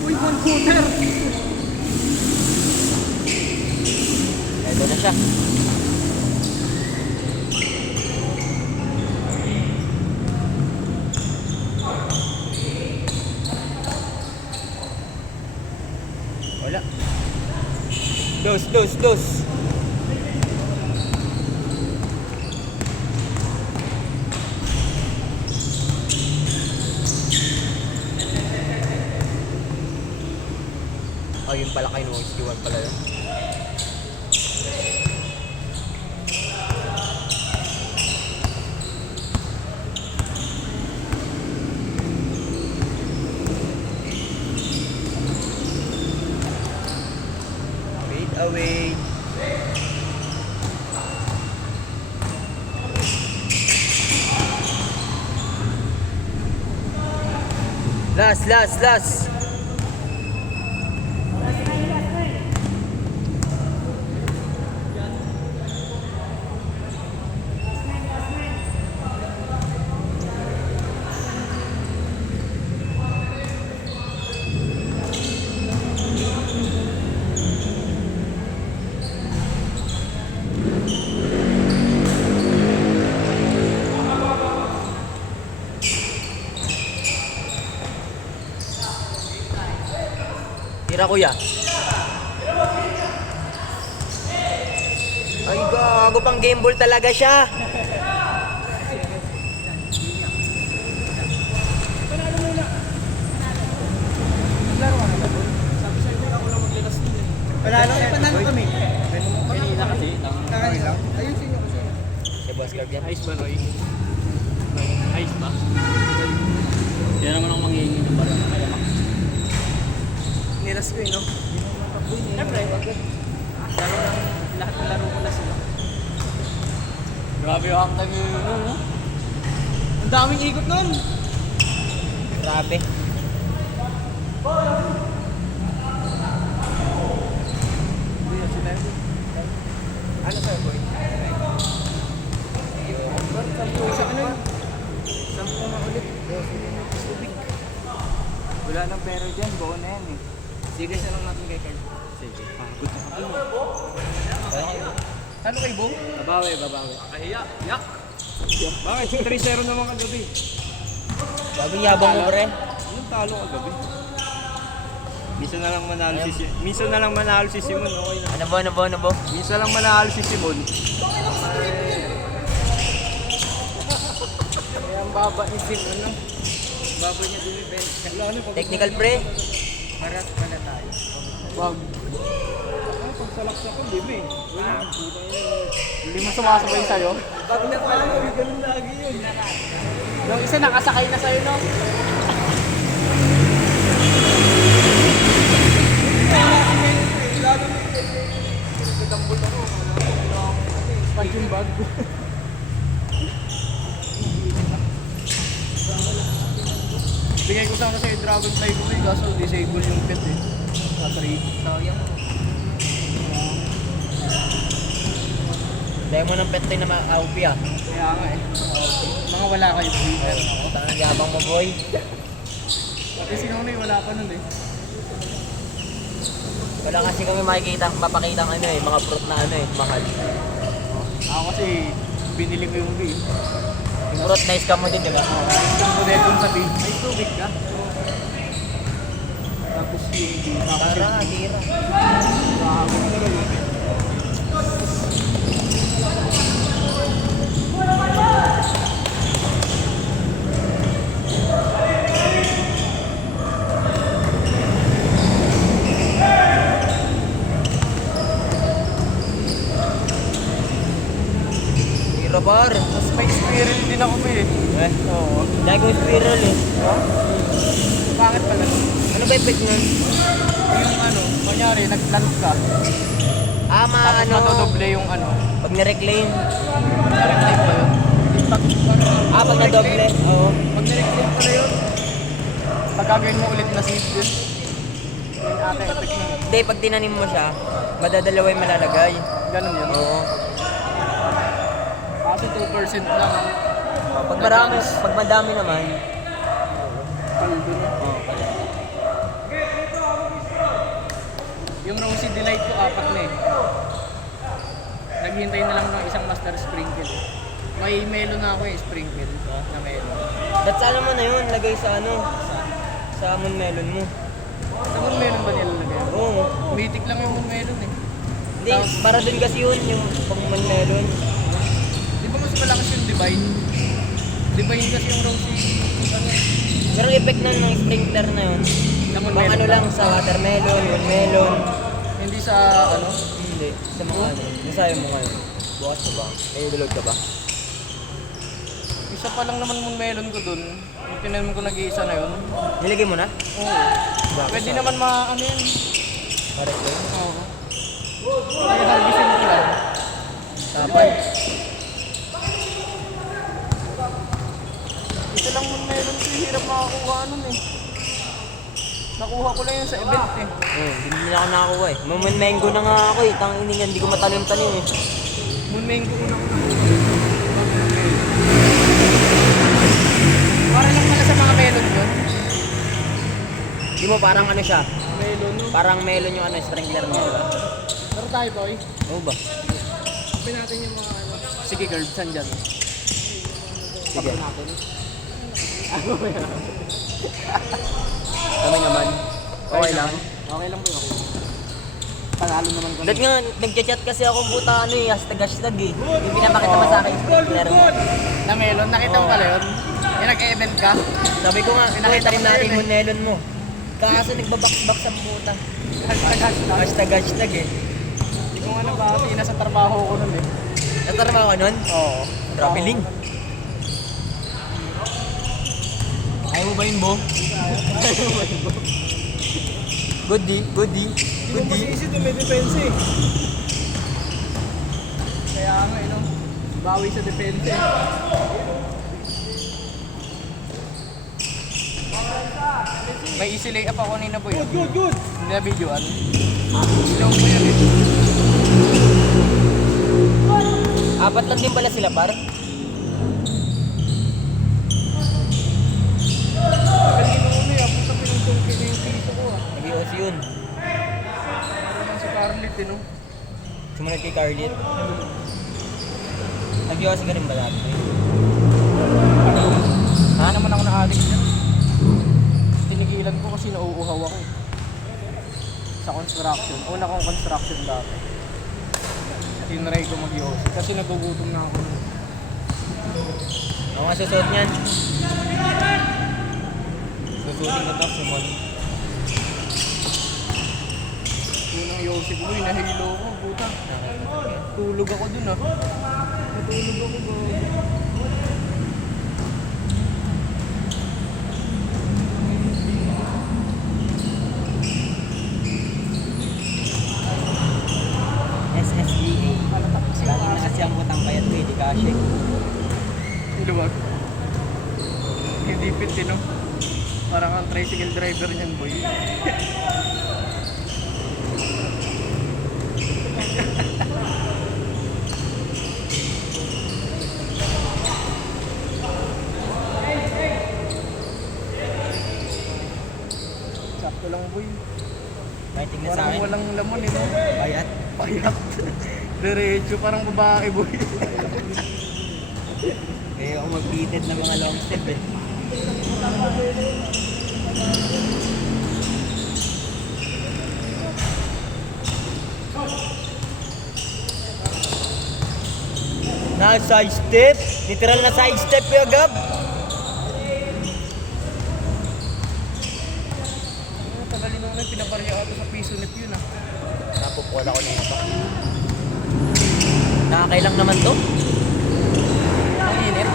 Uy, 1-footer! Ito na siya. Wala. Dos. Oh, yun pala kayo, no? Iwan pala yun. Last. Tira kuya. Ay gago, pang game ball talaga siya. Panalo kami. Kanina kasi. Kakain lang. Ayusin nyo kasi. Si Boss Garb yan. Ice ba, Roy? Ice ba? Yan naman ang manghihingi ng barang. Nilas ko no? Siyempre, lahat ng laro ko na sila. Grabe yung hangtang yun, no? Ang daming ikot nun! Grabe. Ano sa'yo, boy? Sa ano yun? Sampo na ulit. Tubig. Wala nang pero dyan, buo na yan eh. Sige, siya lang natin kay Carl. Sige, pagod na kapag. Ano kay Bo? Babawi. Kahiya, yak! Bakit? 3-0 naman kagabi. Grabe yabang mo pre. Yung talo kagabi. Minsan na lang manalo si Simon, okay na. Ano ba? Minsan lang manalo si Simon. Kaya ang baba ni Sim, ano? Baba niya din yung bench. Technical pre. Parat pala tayo. Wag. Pag salaksak ko, di ba eh. Wala ang puta yun. Hindi mo sumasabay sa'yo. Bago na pala, ganun lagi yun. Yung isa nakasakay na sa'yo, no? Punching bag. Bigay ko sana sa'yo Dragon Fly ko eh, kaso disable yung pet eh. Sa 3. Sayang. Dahil mo ng petay na ma-AUP ah. Kaya nga eh. Mga wala kayo sweeper. Tangang yabang mo boy. Pati si Nonoy wala pa nun eh. Wala kasi kami mapakita ng ano eh, mga fruit na ano eh, mahal. Ako kasi binili ko yung beef. Yung fruit na iska mo din, di ba? Yung model dun sa beef. May tubig ka. Tapos yung beef. Tara nga, tira. Tira bar. Tapos may experience din ako eh. Eh, Oo. lagi ko spiral eh. Bakit pala? Ano ba effect nun? Yung ano, kunyari, naglalot ka. Ama Tapos ano, matodoble yung ano. pag nireclaim. Na-reclaim ba yun? Pag, Pag nadoble. Oo. Pag na-reclaim pala yun. Pag gagawin mo ulit na save din. Yun ata yung effect nun. Hindi, pag tinanim mo siya, madadalawa yung malalagay. Ganun yun. Oo. Kaso 2% lang. Pag marami, pag madami naman, Paldo na. Yung Rosy Delight ko, 4 na eh. Naghihintay na lang ng isang master sprinkle. May melon na ako eh, sprinkle na melon. ba't sa alam mo na yun, lagay sa ano, sa moon melon mo. Sa moon melon ba nilalagay? Oo. Mythic lang yung moon melon eh. Hindi, para dun kasi yun, yung pang moon melon. Di ba mas malakas yung Divine? Divine kasi yung Rosy. Ano eh. Pero effect nun ng sprinkler na yun, Sa moon pang melon ano lang, sa watermelon, moon melon. Hindi sa ano. Hindi, sa mga ano, nasayo mo ngayon. Bukas ka ba? May bilog ka ba? Isa pa lang naman moon melon ko dun. Yung tinanim ko nag-iisa na yun. Nilagay mo na? Oo. Pwede naman ano yun. Para ko yun. Oo. Kaya harvestin ko lang. Tapay. Ito lang moon melon ko. Hirap makakuha nun eh. Nakuha ko lang yun sa event eh. Hindi na ako nakakuha eh. Mango na nga ako eh. Tangin niya, hindi ko matanim-tanim eh. Moonmango unang para lang pala sa mga melon yun. Di mo parang ano siya? Melon, no? Parang melon yung ano, sprinkler niya. Diba? Pero tayo, boy. Oo ba? Kapin natin yung mga ano. Sige, Gerb, saan dyan? Sige. natin. Kami naman. Okay lang. Okay lang po ako. Panalo naman kami. Dahil nga, nag-chat kasi ako buta ano eh, hashtag eh. Yung pinapakita mo sa akin yung sprinkler mo. Na melon, nakita mo pala yun? Yung nag-event ka? Sabi ko nga, Pinakita nakita ko rin na natin yun yung melon mo. Kaso nagbabox-box sa puta. Hashtag eh. Hindi ko nga nabati, nasa trabaho ko nun eh. Natarma ka nun? Oo. Grabe link. Ayaw mo ba yun, Bo? Good di. Hindi mo masisip yung may depensa eh. Kaya nga eh, no? Bawi sa depensa eh. May easy layup ako kanina po yun. Good! Hindi na videoan. Slow mo yun eh. Apat lang din pala sila, par. Kanina ko na eh, punta pinutungkin na yung piso ko ah. Nag-ios yun. Parang si Carlit eh, no? Sumunod kay Carlit. Nag-ios ka rin ba dati? Ha? Naman ako na-addict dyan. Tinigilan ko kasi nauuhaw ako eh. Sa construction. Una kong construction dati. Tinry ko mag-ios kasi nagugutom na ako. Ako nga susuot niyan. Susutin ko to, Simon. Unang Yosef mo, nahilo ko, puta. Tulog ako dun ah. Natulog ako ba? SSDA. Lagi na kasi ang butang payat ko, hindi kasi. Iluwag. Hindi fit eh, no? Parang ang tricycle driver niyan, boy. Sakto lang, boy. May tingnan sa Parang akin. walang laman eh, no? Payat. Payak. Diretso, parang babae, boy. Eh, ako mag-fitted ng mga long step eh. Na side step? Literal na side step yung Gab. Tagalin mo na yung pinabarya ako sa piso net yun ah. Napupuwala ko na ito. Nakakailang naman to? Ang init.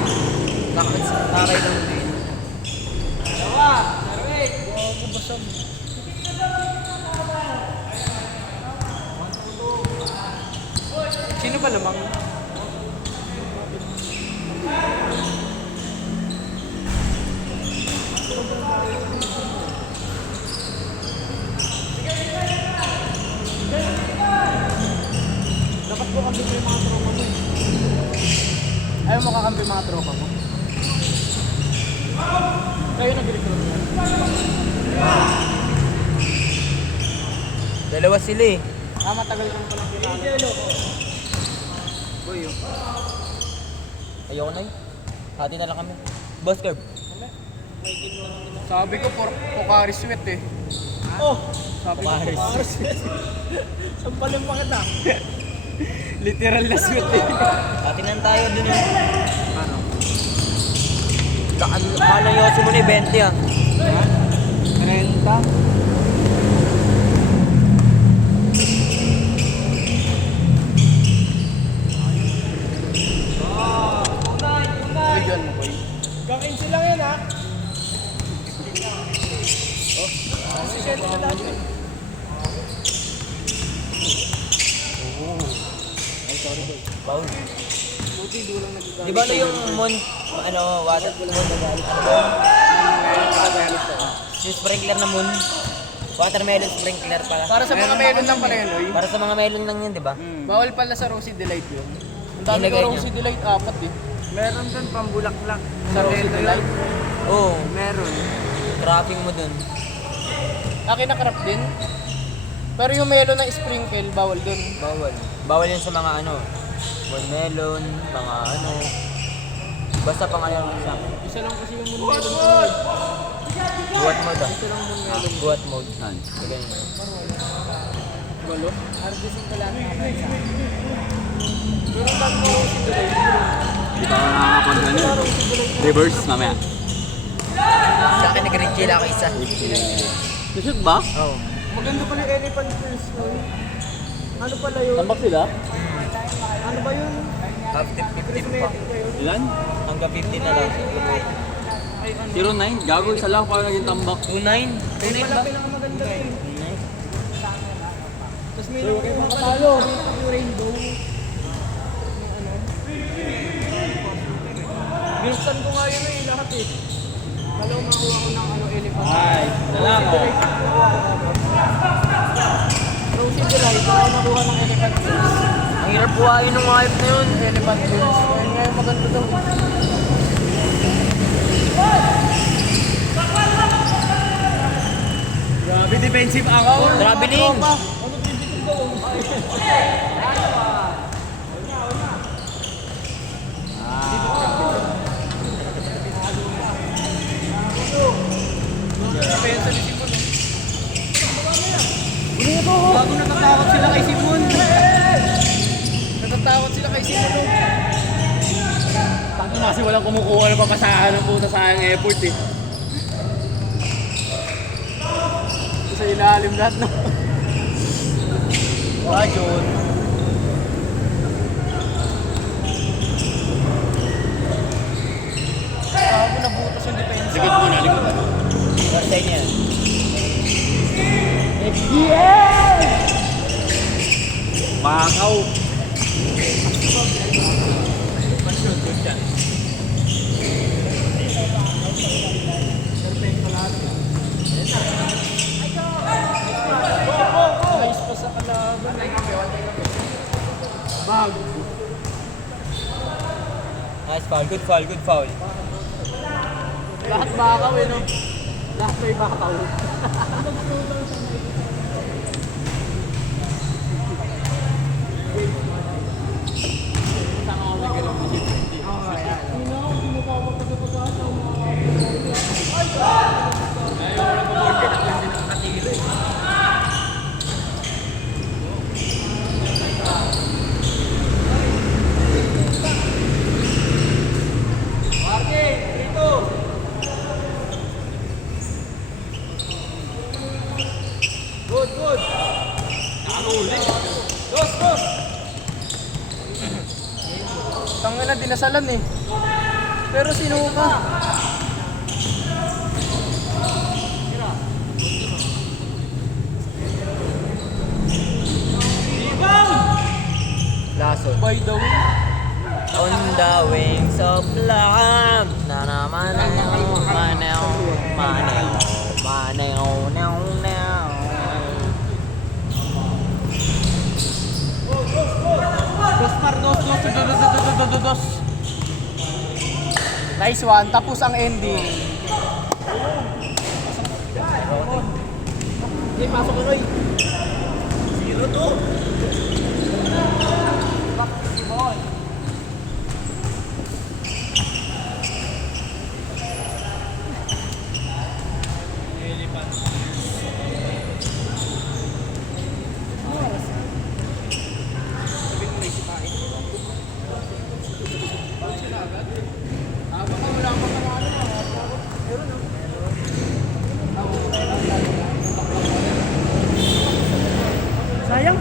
Nakakailang to yun. Bago basag. Sino ba lamang? Dapat mo kampi yung mga tropa mo eh. Ayaw mo kakampi yung mga tropa mo. Kayo nag-recruit yan. Dalawa sila eh. Matagal ko na palang kilala. Boy, oh. Ayoko na eh. Hati na lang kami. Boss Curb. Sabi ko, Pocari Sweat eh. Oh! Sabi ko, Pocari Pocari Sweat. Sampalin pa kita. Literal na sweat eh. Hati na tayo dun eh. Ano? Kala yosi mo na 20 ah. Ha? 30? Bigyan mo, boy. Kakinsi lang yan, ha? Oh, sisente na dati. Ay, sorry boy. Paul. Buti, di ko lang nagagalit. Di ba ano yung water, ano ba? Yung sprinkler na moon, Watermelon sprinkler pala. Para sa mga melon lang pala yun, oy. Para sa mga melon lang yun, di ba? Bawal pala sa Rosy Delight yun. Ang dami Ilagay ko niyo. Rosy Delight, 4 eh. Meron dun pambulaklak. Sa Rosy Delight. Oo, Meron. trapping mo dun. Akin na crap din. Pero yung melon na sprinkle, bawal dun. Bawal. Bawal yun sa mga ano, watermelon, mga ano. Basta pang ayaw mo sa akin. Isa lang kasi yung moon melon ko eh. Buhat mode ah. Isa lang moon melon. Buhat mode. Saan? Ganyan. Galo. Artisan ko lang. Pero ang dami ko Rosy Delight. Di ba ako nakakapag ano? Reverse mamaya. Sa akin nag-green chill ako isa. Sushoot ba? Oo. Maganda pala yung elephant pills, oy. Ano pala yun? Tambak sila? Ano ba yun? Half tip 15 pa. Ilan? Hanggang 15 na lang. 09? Gago, isa lang para naging tambak. 29? 29 ba? Pinakamaganda yun. Tapos may makatalo. Yung rainbow. Binuksan ko nga yun eh, lahat eh. Kala ko makuha ko ng elephant. Ay, lang oh. Rosy Delight, ako nakuha ng elephant pills. Ang hirap buhayin ng hype na yun. Elephant pills. Ayun nga yung maganda daw. Grabe, defensive ako. Traveling! Bago natatakot sila kay Simon. Natatakot sila kay Simon. Tanto kasi walang kumukuha ng papasahan ng puta sayang effort eh. Sa ilalim lahat no. Rajon. Bago nabutas yung depensa. Likod mo na, likod mo. Basta yun yan. Makaw. Nice pa sa kalaban. Bag. Nice foul, good foul, good foul. Lahat bakaw eh no. Lahat may bakaw. Tangin na dinasalan eh. Pero sinuka. Lason. By the way. On the wings of love. Na naman manaw, manaw, manaw, manaw, now, now. Dos. Nice one. Tapos ang ending. Hindi, pasok ko, Roy. 0-2. Sayang.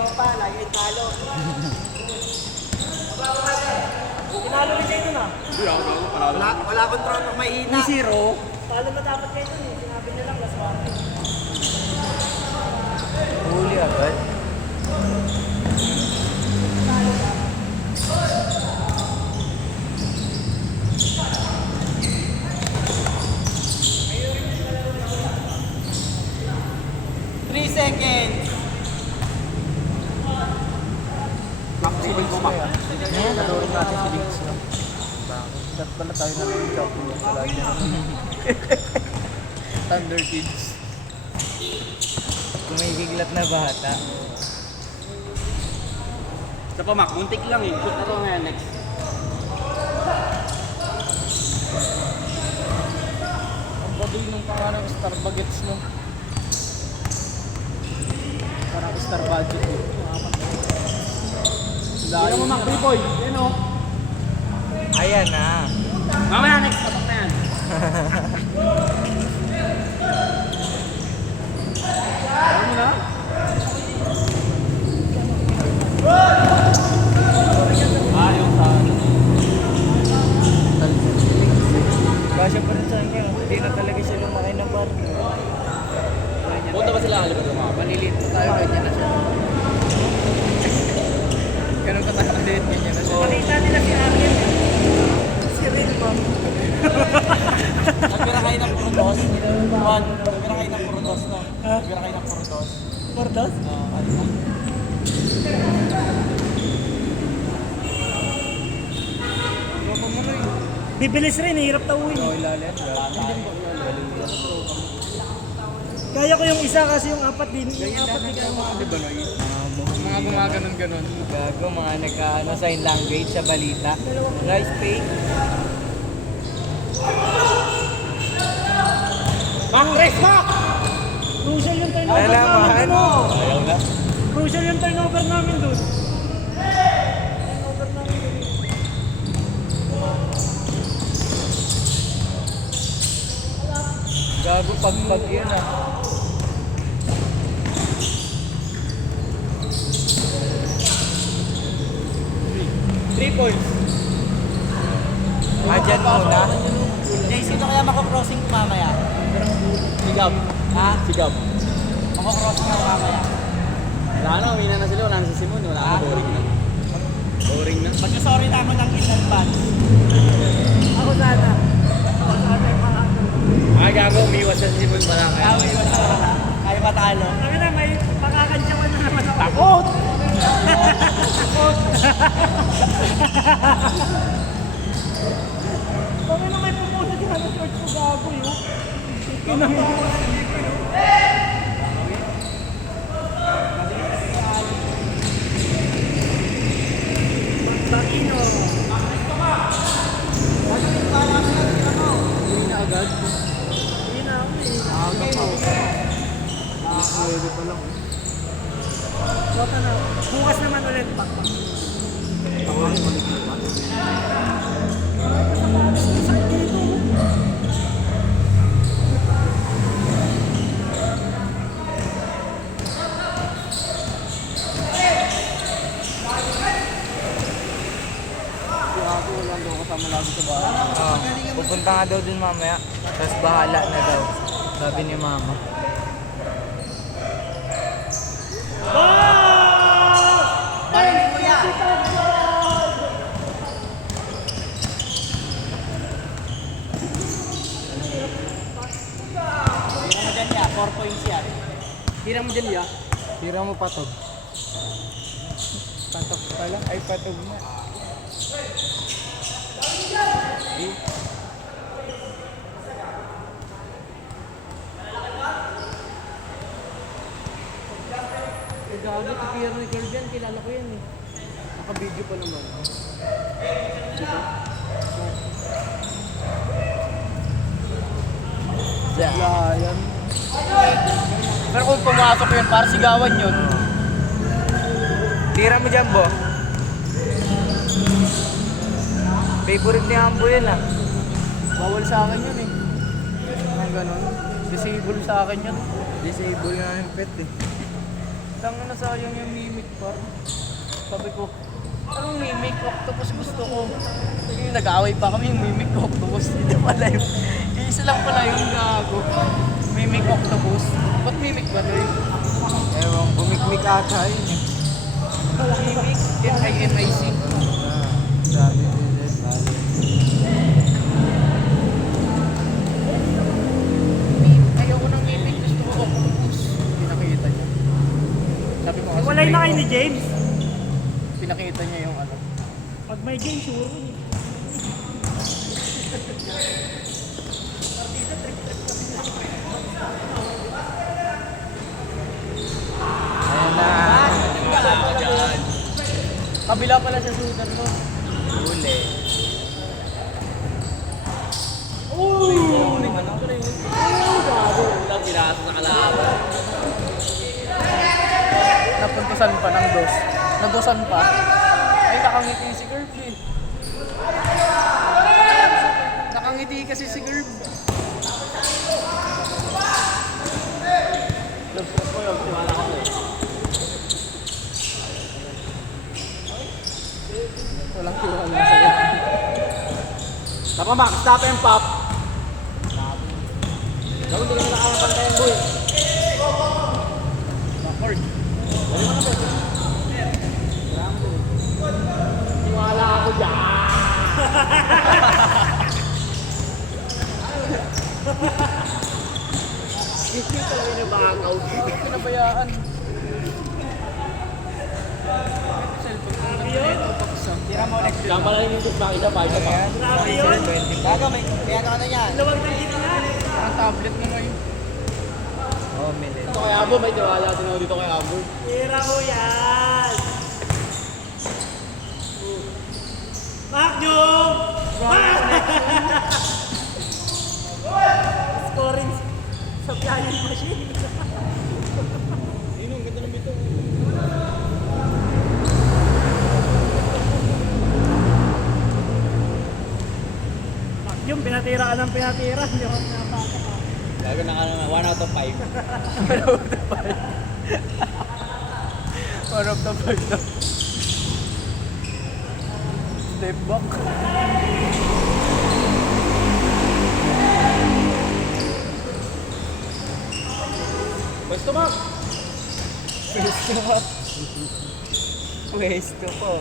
tropa, lagi yung talo. Tinalo rin kayo dun ah. Hindi ako gago, panalo. Wala akong tropa mahina. 2-0. Talo na dapat kayo dun eh. Sinabi nyo lang, last one. Huli agad. Maximum kumak. Ngayon, nalurin natin si Leeds no? Ba't pala tayo na yung champion sa lagi na? Thunder Kids. Kumigiglat na bata. Sa pa, Mac, muntik lang eh. Shoot na to ngayon next. Ang bagay nung pangarang Star Bagets mo. Parang Star Budget eh. Hindi mo Mac, boy. Yan o. Ayan na. Mamaya next, patok na yan. Alam mo na? Yung sa... Kasya pa rin sa akin. Hindi na talaga siya lumaki ng bar. Punta ba sila kalipad ng mga? Maliliit pa tayo, ganyan na siya. Ganun ka tayo kaliit, ganyan na siya. Nakita nila si Ariel eh. Si Ariel mo. Nagpira kayo ng Prudos. Juan, nagpira kayo ng Prudos, no? Nagpira kayo ng Prudos. Portos? Ano ba? Bibilis rin, hirap tauhin. Oh, ilalim. Kaya ko yung isa kasi yung apat din. Yung apat din kaya Di ba, Noy? Mga gumaganon-ganon. Gago, mga nagka sign language sa balita. Rice pay. Mang race back! Crucial yung turnover namin Alaman. dun. Oh. Ayaw na. Crucial yung turnover namin dun. Gago, pagpag yun ah. Three points. Adyan muna. Jay, sino kaya makakrossing mamaya? Sigab. Ha? Sigab. Makakrossing ka mamaya. Wala na, umina na sila. Wala na si Simon. Wala na, boring na. Boring na. Mag-sorry na ako ng in advance. Ako sana. Ako sana yung mga ano. Ay, gago, umiwas na si Simon pala. Kaya matalo. Kami na, may makakantsawan na naman ako. Takot! Kami na may pupunta di ano George ko gago yun. Bakino. Hindi na agad. Hindi na ako eh. Aga pa. Pwede pa lang. Bota na. Bukas naman ulit. Pakpak. Ako ang manigipas. Sakit dito. Si Ako wala daw kasama lagi sa bahay. Pupunta nga daw dun mamaya. Tapos bahala na daw. Sabi ni mama. Parinig mo yan! Hirang mo dyan niya, 4 points yan. Hirang mo dyan ya. Tira mo patog. Patog pala. Ay, patog na. Gago, tipira ni Girl yan. Kilala ko yan eh. Naka-video pa naman. Layan. Pero kung pumasok yun, para sigawan yun. Tira mo dyan, Bo. Favorite ni Ambo yun ah. Bawal sa akin yun eh. Ang ganun. Disable sa akin yun. Disable nga yung pet eh. Tanga na sayang yung mimik. Sabi ko, anong mimic octopus gusto ko? Yung nag-aaway pa kami yung mimic octopus. Hindi pala yung, isa lang pala yung gago. Mimic octopus. Ba't mimic ba to yun? Ewan, bumikmik ata yun eh. Mimic, M-I-M-I-C. Sabi din, sabi. Ayoko ng mimic, gusto ko octopus. Pinakita niya. Sabi ko kasi Walay na kayo ni James. pinakita niya yung ano. Pag may James, sure. Ayan na. Kabila pala sa shooter mo. Huli. Ulang piraso sa kalaban. Napuntusan pa ng dos. Nadosan pa. Ay, nakangiti si Gerb eh. Nakangiti kasi si Gerb. Walang tiwala sa'yo. Tapa Max, stop and pop. Gawin din na nakapantayan boy. Backward. Wala ako dyan. Hindi talaga na bakaw. Pinabayaan. Cellphone ko na ito pagsa. Tira mo next Diyan pala yung gusto makita pa. Ito pa. Grabe yun. Gago, may ano ka na yan? Luwag na gitna. Parang tablet mo ngayon. Oh, minute. Ito kay Abo, may tiwala din ako dito kay Abo. Tira mo yan. Mac nyo! Scoring sa flying machine. Ang ganda ng bito. Mac yung pinatira ka ng pinatira. Hindi ako napaka ka. Gago na ka naman. 1 out of 5. One of the five na. Step back. Pwesto Max. Pwesto ko. Pwesto ko.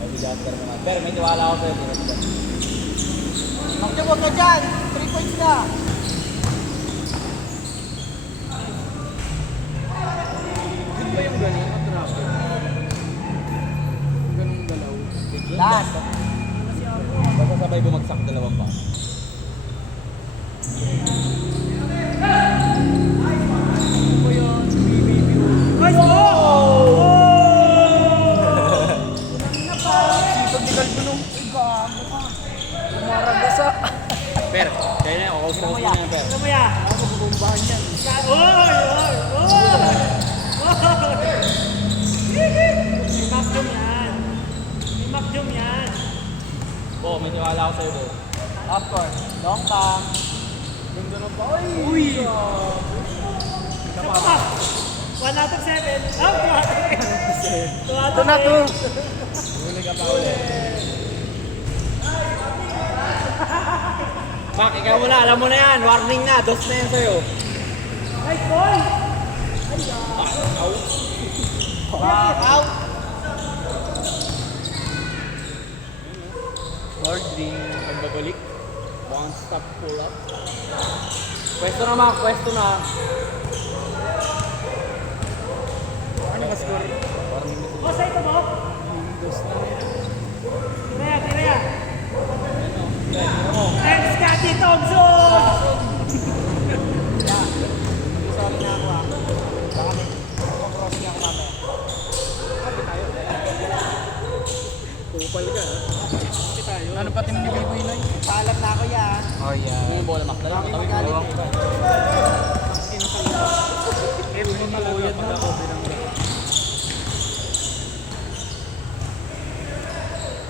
Mabigat ka naman. Pero may tiwala ako sa'yo. Magda, wag ka dyan. 3 points na. Good ba yung gano'n? Matrapid. Yung ganong galaw. Last. Basta sabay bumagsak dalawang pa. Ano ba yun? BBB. Nice ball! Sipag ni Calvo nung. Ay, gago ka. Maragasa. Per, kaya na yung kausap na yan, Per. Ano mo yan? Ako mabubumbahan yan. Oy! Oy! Oy! May Mac Jom yan. May Mac Jom yan. Oo, may tiwala ako sa'yo, bro. Of course. Long pump. Ganda ng pa. Uy! Isa pa ba? 1 out of 7. Oh, 2 out of 8. 2 out Ito of na to. 8. Huli ka pa ulit. Mac, ikaw muna. Alam mo na yan. Warning na. Dos na yan sa'yo. Nice ball! Out. Lord Ring. Pagbabalik. One stop pull up. Pwesto na, Mac. Pwesto na. Ano ka score? Warning na O, sa ito mo? Windows na rin. Tira yan, tira yan. Thanks, Cathy Thompson! Sorry na ako ah. Baka may crossing ako mamaya. Kupal ka, ha? Ano pa team ni Biboy na yun? Paalam na ako yan. Oh yeah. Ano yung bola, Mac? Dali, Baka may matawid magalit mo. eh. Every maluyad na ako.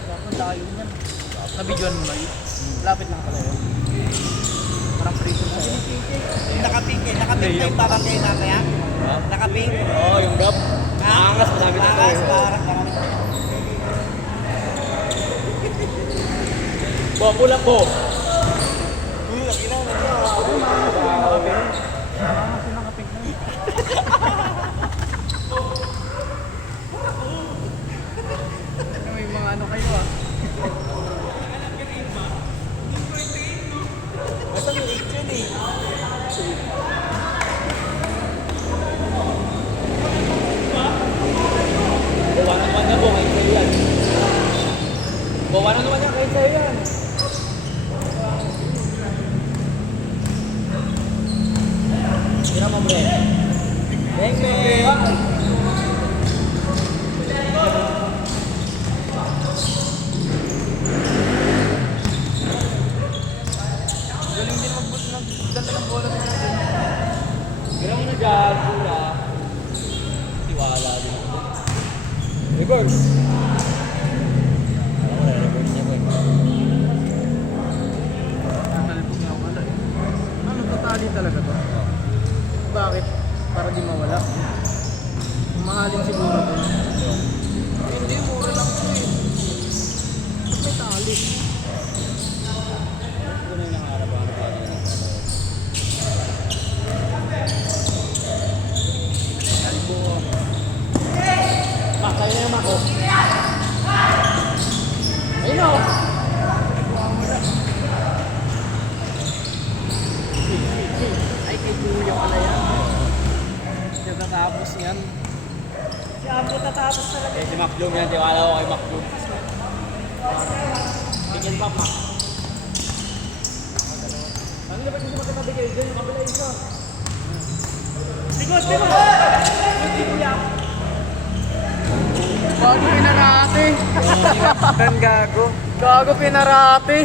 Dapat layo niyan. Nabidyoan mo na yun. Lapit lang pala yun. Parang prison sa'yo. Nakapink eh. Nakapink na yung babangkay namin ha? Ha? Nakapink. Oo, yung gap. Angas, masabi na Angas. tayo. Pula po. May mga ano kayo ah. Basta may 8 yun eh. Bawa naman na po, kayo sa'yo yan. Bawa na naman yan, kayo sa'yo yan. Tira mo, bre. Beng, beng. Galing din magdala ng bola sa atin. Tira mo na dyan, pula. Tiwala din ako. Reverse. Alam mo na, reverse niya, boy. Nakalipog nga wala eh. Ano, tatali talaga to? Bakit? Para di mawala. Mahalin siguro to. Hindi, mura lang to eh. Ba't may tali? Ito na yung nakaharapan pa rin. Albo. Makaya na yung mako. Ayun o. Ay, kay Kuya pala yan. Natatapos yan. Si Ambo tatapos talaga. Eh, si Macdum yan. Tiwala ko kay Macdum. Tingin pa, Mac. Ano na ba hindi magkatabi kayo dyan? Yung kabila isa. Likod, likod! Gago pinarate. Ang gago. Gago pinarate.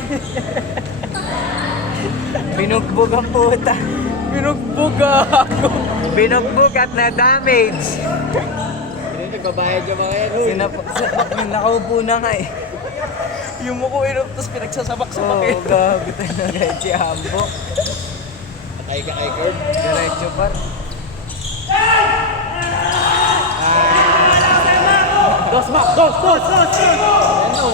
Binugbog ang puta. Binugbog gago. Binugbog at na-damage. Hindi, nagbabayad yung mga yan. Sinapak yung nakaupo na nga eh. Yung muko inok, tapos pinagsasabak-sabak eh. Oo, gago talaga yun si Ambo. Patay ka kay Kurt. Diretso par. Dos, Mac! Dos! Dos! Sus, sus!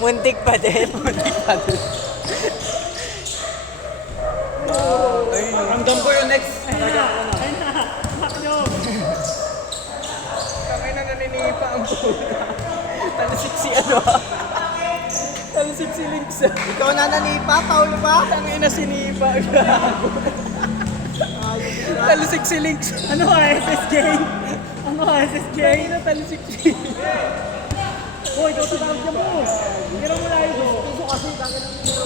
Muntik pa din. Muntik pa din. Ramdam ko yung next. Ayun na! Makyo! Tangay na naninipa ang puta. Talasik si ano ah. Talasik si Links ah. Ikaw na nanipa, Paulo pa? Tangay na sinipa. Gago. Talasik si Links. Ano ka, SSJ? Ano ka, SSJ? Tangay na talasik si Hoy, ikaw sa tawag niya mo! Hira mo lang ito! Puso kasi tangay na piso.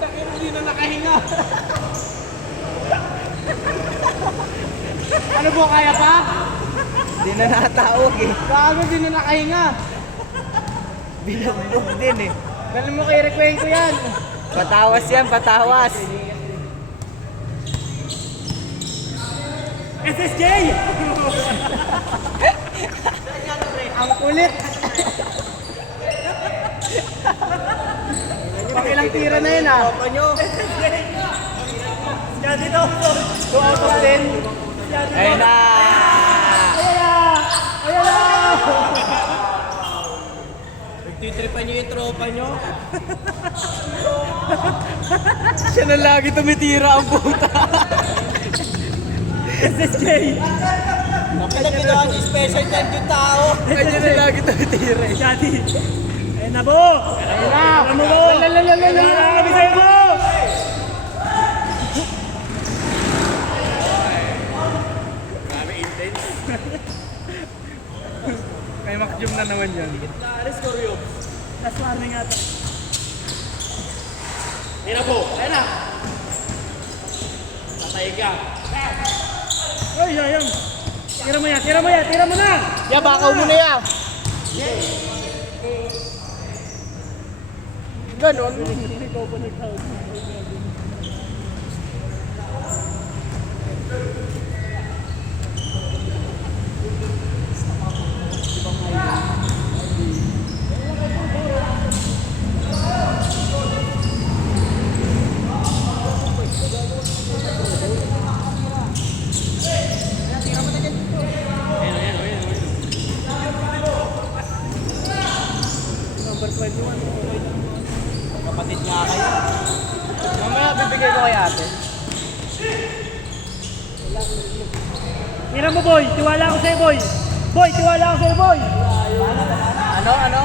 Tangay na hindi na nakahinga. Ano po, kaya pa? Hindi na natawag eh. Gago hindi na nakahinga. Binugbog din eh. Dali mo kay rekwento yan. Patawas yan, patawas. SSJ! Ang kulit. Pakilang tira na yun ah. Yan dito! 2 out of 10. Ayun na! Ayan na! Nagtitripan niyo yung tropa niyo. Siya na lagi tumitira ang puta. SSJ! Kapag ginawa niyo special time yung tao. Kanya na lagi tumitira eh. Shadi! Ayan na po! Ayan na! Ayan mo po! Ayan na! Kami sa'yo mo! May makjum na naman yan. Last warning nga ito. Tira po. Ayan na. Patay ka. Ay, ayun! Tira mo yan! Tira mo yan! Tira mo na! Ya, bakaw mo na yan. Ganon. Ikaw po nagtawag. number 21. Okay lang. Kapatid nga kayo. Mamaya bibigay ko kay ate. Tira mo, boy. Tiwala ako sa'yo, boy. Boy, tiwala ako sa'yo, boy. Ano?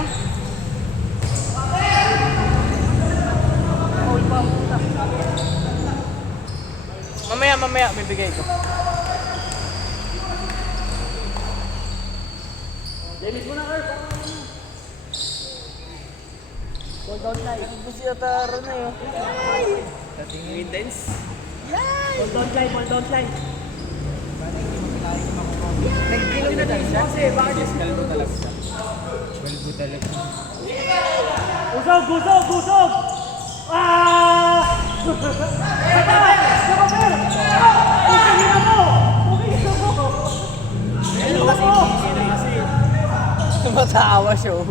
Mamaya bibigay ko. Hold on tayo. Ano si Ataro na yun? Intense. Hold on, Clyde. Hold on, Clyde. Nagkilo na din siya. Kasi bakit Kalbo talaga siya. Kalbo talaga. Gusog, gusog, gusog! Ah! matawa siya. Oh.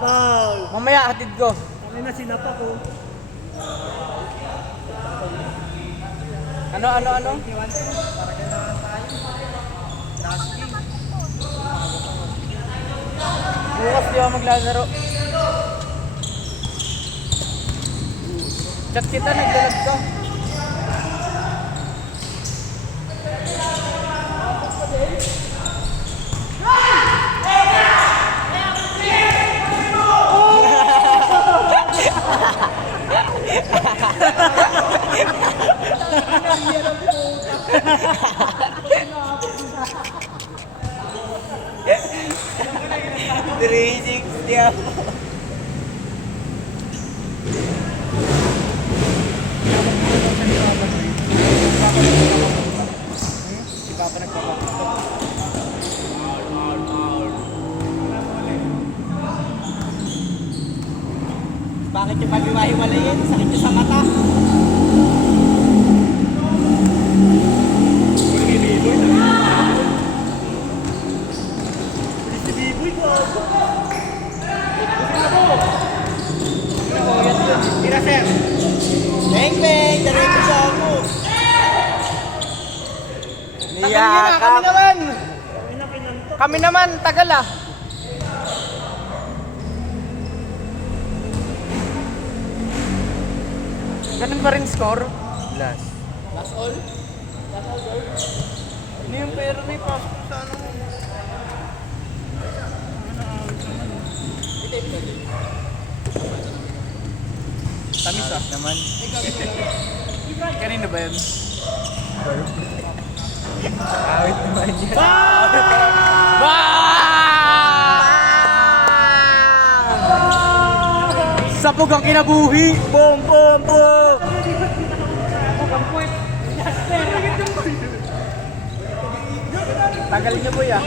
Bal! Mamaya hatid ko. Kami na sinapak ko. Ano? Bukas di ako maglalaro. Chat kita, naglalag ka. Racing dia. Si Papa nagpapakita. Bakit yung pag-iwahiwalayin? Sakit niyo sa mata. Si Biboy ko. Tira, sir. Beng beng, diretso sa ako. Tagal nyo na, kami naman, tagal ah. Ganun ba rin score? Last. Last all? Ano yung pera na ipasok sa ano? Tamis ah. Naman. Kanina ba yun? Awit naman yan. Sabog ang kinabuhi! Boom, boom, boom! Tagal niyo po yan.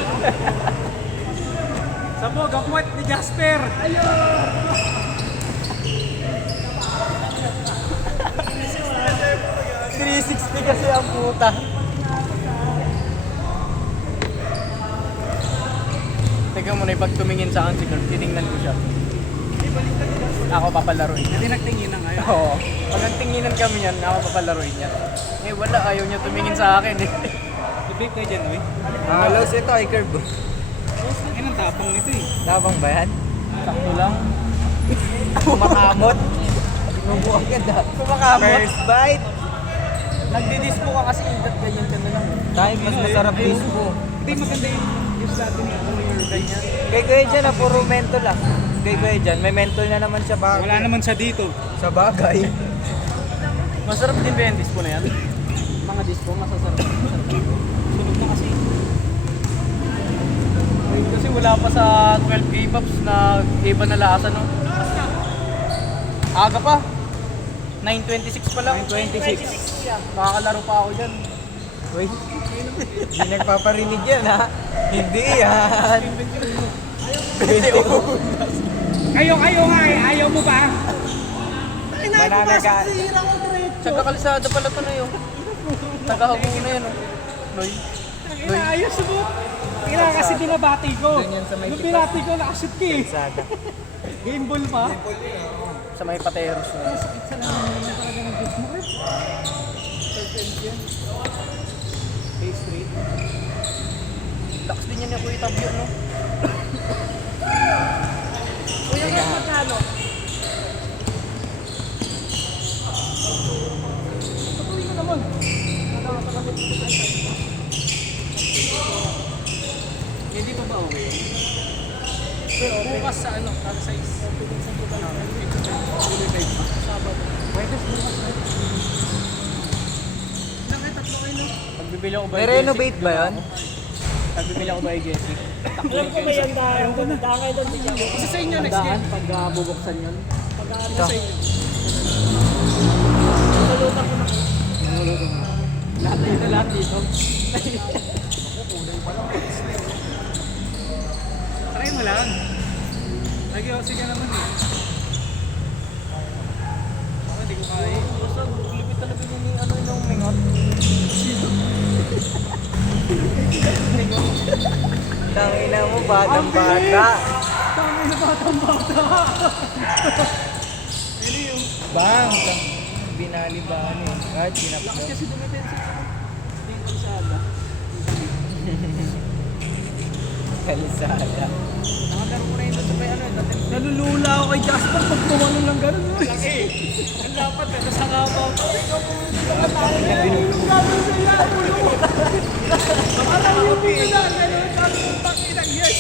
Sabog, ang puwet ni Jasper. 360 kasi ang puta. Teka muna, pag tumingin sa akin si Kurt, tinignan ko siya. Ako papalaroin niya. Hindi nagtinginan ngayon. Oo. Pag nagtinginan kami yan, ako papalaroin niya. Eh wala, ayaw niya tumingin sa akin eh. Ibig kayo dyan, uy. Halos ito ay curve. Yan ang tapang nito eh. Tabang ba yan? Sakto lang. Kumakamot. Tinubo agad ah. Kumakamot. First bite. Nagdidispo ka kasi ganyan ka na lang. Dahil mas masarap disco. Hindi maganda yung dati niya. Ganyan. Kay Kuya Jan na puro mentol ah. Kay Kuya Jan, may mentol na naman siya ba? Wala naman siya dito. Sa bagay. Masarap din ba yung dispo na yan? Mga dispo, masasarap. Sunog na kasi. Kasi wala pa sa 12 K-Pops na iba na lasa, no? Aga pa. 9:26 pa lang. 9:26. Makakalaro pa ako dyan. Uy. Hindi nagpaparinig yan ha. Hindi yan. Ayaw nga eh. Ayaw mo ba? Mananaga. Sa kakalisada pala ito na yun. Tagahago na yun, oh. Noy. Ayos mo. Kailangan kasi binabati ko. Doon yan sa may Yung binati ko, nakashoot ka eh. Sada. Game ball pa. Sa may pateros na. Isa lang naman yung talaga ng gusto mo eh. Bay Street. ko itabyo, no? Kuya, magkano? Patuloy ka naman. Hindi pa ba uwi? Bukas sa ano, kada size. Sabado. Bakit tatlo kayo, no? Pagbibili ako ba May renovate ba yun? Pagbibili ako ba kay Jessic? Alam ko may andahan doon. Andahan kayo doon. Bigyan ko. Isa sa inyo next Dahan game. pag bubuksan yun. Pag-ano Ito. sa inyo. Nalulutan ko na. Lahat dito. Try mo lang. Lagi ako sige naman eh. Ako hindi ko kaya. Basta lipit talaga yun yung ano yung mingot. Tangina mo, batang bata. Bang! Binalibaan eh. Kahit sinapno. Kasi dumipensi ko. Hindi ko masyada. Kalisada. Nakagaro ko na yun sa may ano. Nalulula ako kay Jasper pag tumano lang gano'n. Laki. Ang dapat eh. Nasa kabaw. Parang yung pila. Ganun. Parang yung pakinang yes.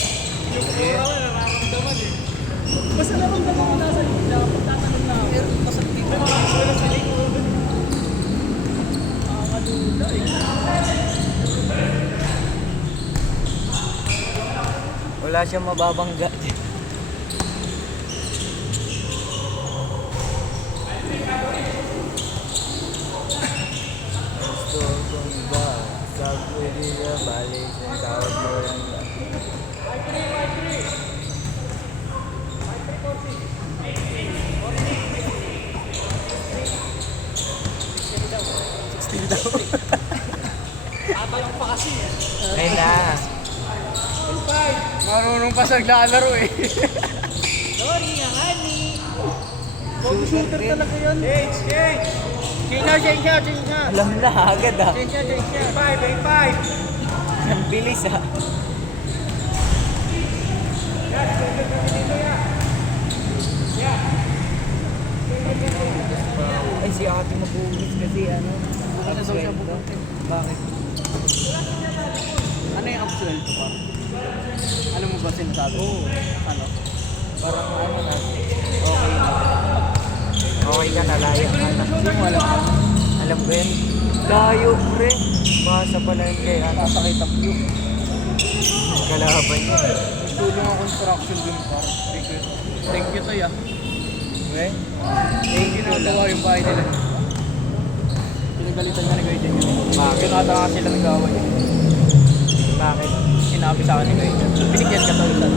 Yung kura ko nararamdaman eh. Basta naramdaman ko nasa likod na. Pagtatanong na ako. Pero masakit dito. May mga kasulat sa likod. Nakakalula eh. Wala siyang mababangga. Gusto kong ba sa kuliya balik ang tawag mo lang. Ay na. Marunong pa sa naglalaro eh. Sorry nga, honey. Shooter talaga yun. Change, change. Change na, change na, change na. Alam na agad ah. Change na, change na. 5, 8, 5. Ang bilis ah. Ay si ate mabuhit kasi ano. Ano daw siya Absento. bubutin? Bakit? Ano yung absuelto pa? Alam mo ba sinasabi? Oo. Ano? Parang ano na. Okay na. Okay ka na, layo ka na. Hindi mo alam. Alam ko yun. Layo pre. Basa pala yun kay ano. Sakit ang view. Kalaban niya. Tulong ang construction dun par. Thank you to ya. We? Thank you na gawa yung bahay nila. Pinagalitan nga ni Kuya Jen yun. Bakit? Kinata nga sila ng gawa yun. Bakit? Sinabi sa akin ni Kuya Jen. Binigyan ka to sa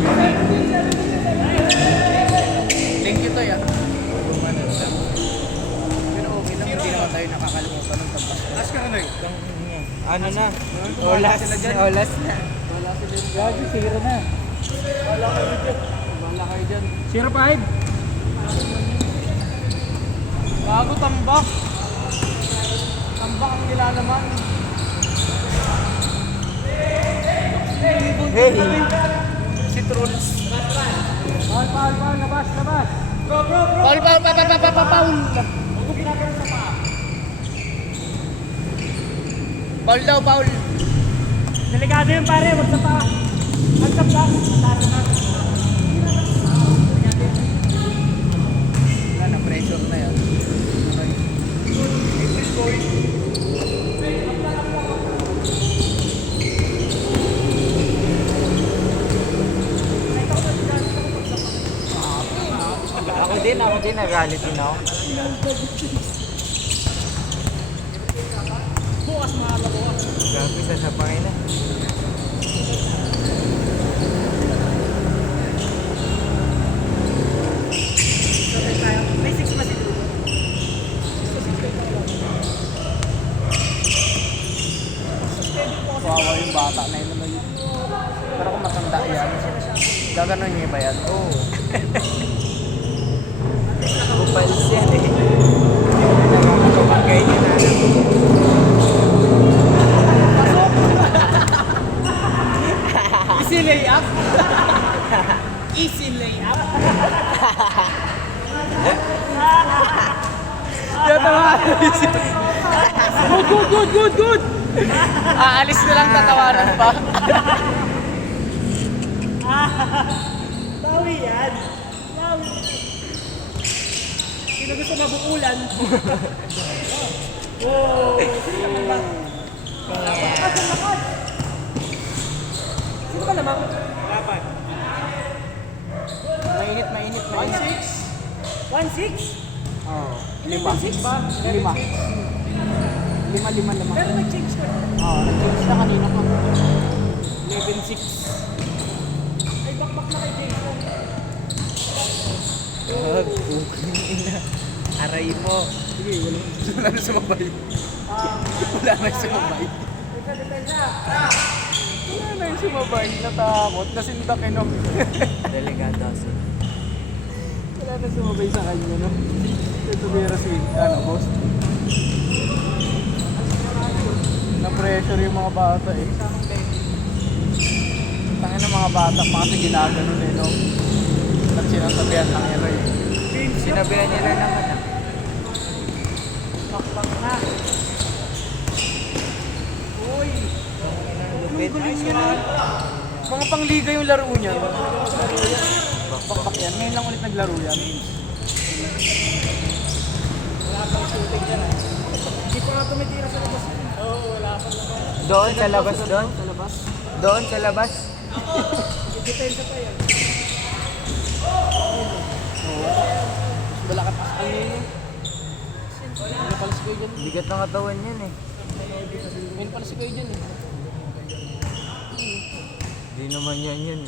Thank you to ya. Pero okay lang. Hindi naman tayo nakakalimutan ng pagpas. Last ka na na Ano na? Olas. Olas na. Wala sila yung gago. Sira na. Wala kayo dyan. Wala kayo dyan. 0-5. Gago tambak. Tambak ang nilalaman. Hey! Si Trolls. Paul, labas. Paul. Paul daw, Paul. Delikado yun pare. Wag sa pa. Wag sa pa. Mataas na. Wala na, pressure na yan. Ako din, nagalit din ako. Bukas mahaba bukas. Grabe, sasapangin na. May 6 pa si Drew. Kawawa yung bata na yun naman yun. Pero kung matanda yan, gaganon niya ba yan? Oo. Bupals yan eh. Nakakapagay niya na alam. Easy Easy layup. Easy layup. Good. Aalis na lang tatawanan pa. Bawi yan. Bawi. Sino gusto mabuulan? Wow. Lakad. Sino ka naman? Dapat. Mainit. 1-6? Oo. 6 ba? 5. 5 naman. Pero nag-change ka. Oo, nag-change na kanina pa. 11-6. Ay, bakbak na kay Jason. Aray mo. Wala na sumabay. Wala na sumabay. Natakot. Nasindak no. Delikado kasi. Wala na sumabay sa kanya, no? Ito bira si, boss. Na-pressure yung mga bata eh. Tangin ng mga bata pa kasi ginaganon eh, no? At sinasabihan lang yun eh. Sinabihan nila naman ah. Bakbak na. Uy. Lupit. Mga pangliga yung laro niya. Bakbak yan. Ngayon lang ulit naglaro yan. Hindi pa nga tumitira sa labas. Doon sa labas doon? Sa labas. Doon sa labas? Depensa pa yan. Balakat pa sa kanya yun. Ano pala si Kuya dyan? Bigat ng katawan yun eh. Ngayon pala si Kuya dyan eh. Di naman yun.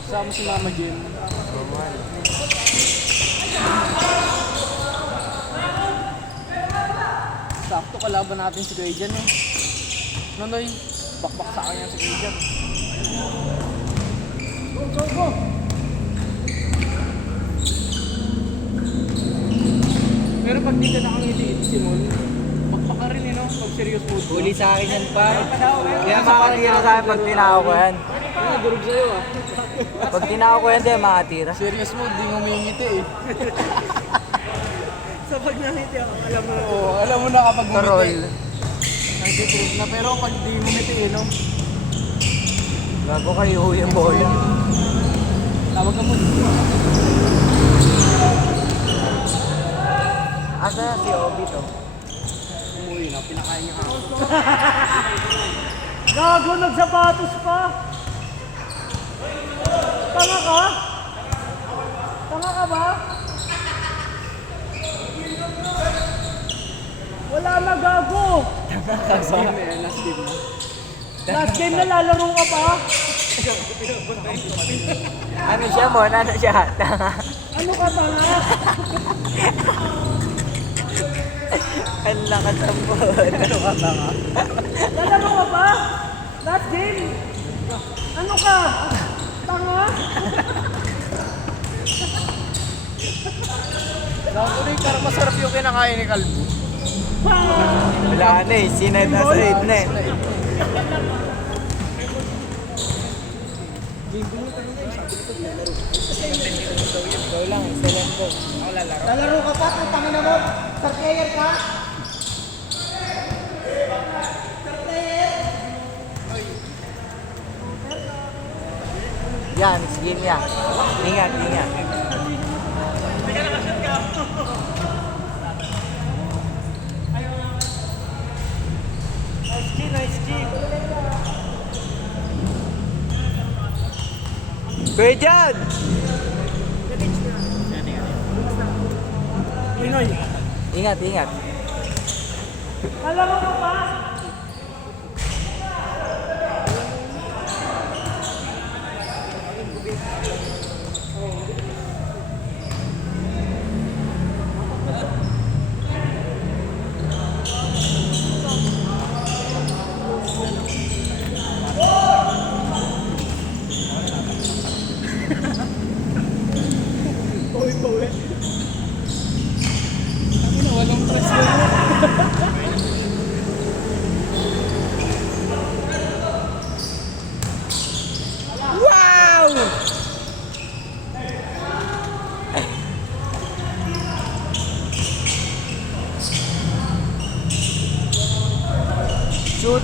Kasama si Mama Jen. Sakto kalaban natin si Kuya dyan eh. Nonoy, bakbak sa kanya si Kuya dyan. Go! Pero pag di ka nakangiti, Simon, bakbak ka rin eh no? Pag serious mood mo. Huli sa akin yan pa. Kaya makatira sa akin pag tinako ko yan. Ano, durog sa'yo ah. Pag tinako ko yan, di makatira. Serious mood, di ngumingiti eh. Sa pag nakiti ako, alam mo na. Oo, alam mo na kapag Karol. ngumiti. Nagtitrip na, pero pag di ngumiti eh no? Bago kayo yung bola. Tawag ka mo. Asa na si Obi to? Umuwi na, pinakain niya ako. Gago, nagsapatos pa! Tanga ka? Tanga ka ba? Wala na, gago! Last game eh, last game na. Last game na lalaro ka pa? Ano siya mo? Ano siya? Ano ka, tanga? Ang lakas ang buhon. Ano ka tanga? Lalaro ka pa? Last game? Ano ka? Tanga? Nakuloy, parang masarap yung kinakain ni Calvo. Wala na eh. Sinay na sa red na eh. Ikaw lang, isa lang ko. Lalaro ka pa? Tanga na mo? Star player ka? Yan, sige niya. Ingat. Nice kick. Kuya John! Pinoy. Ingat. Lalaro ka pa?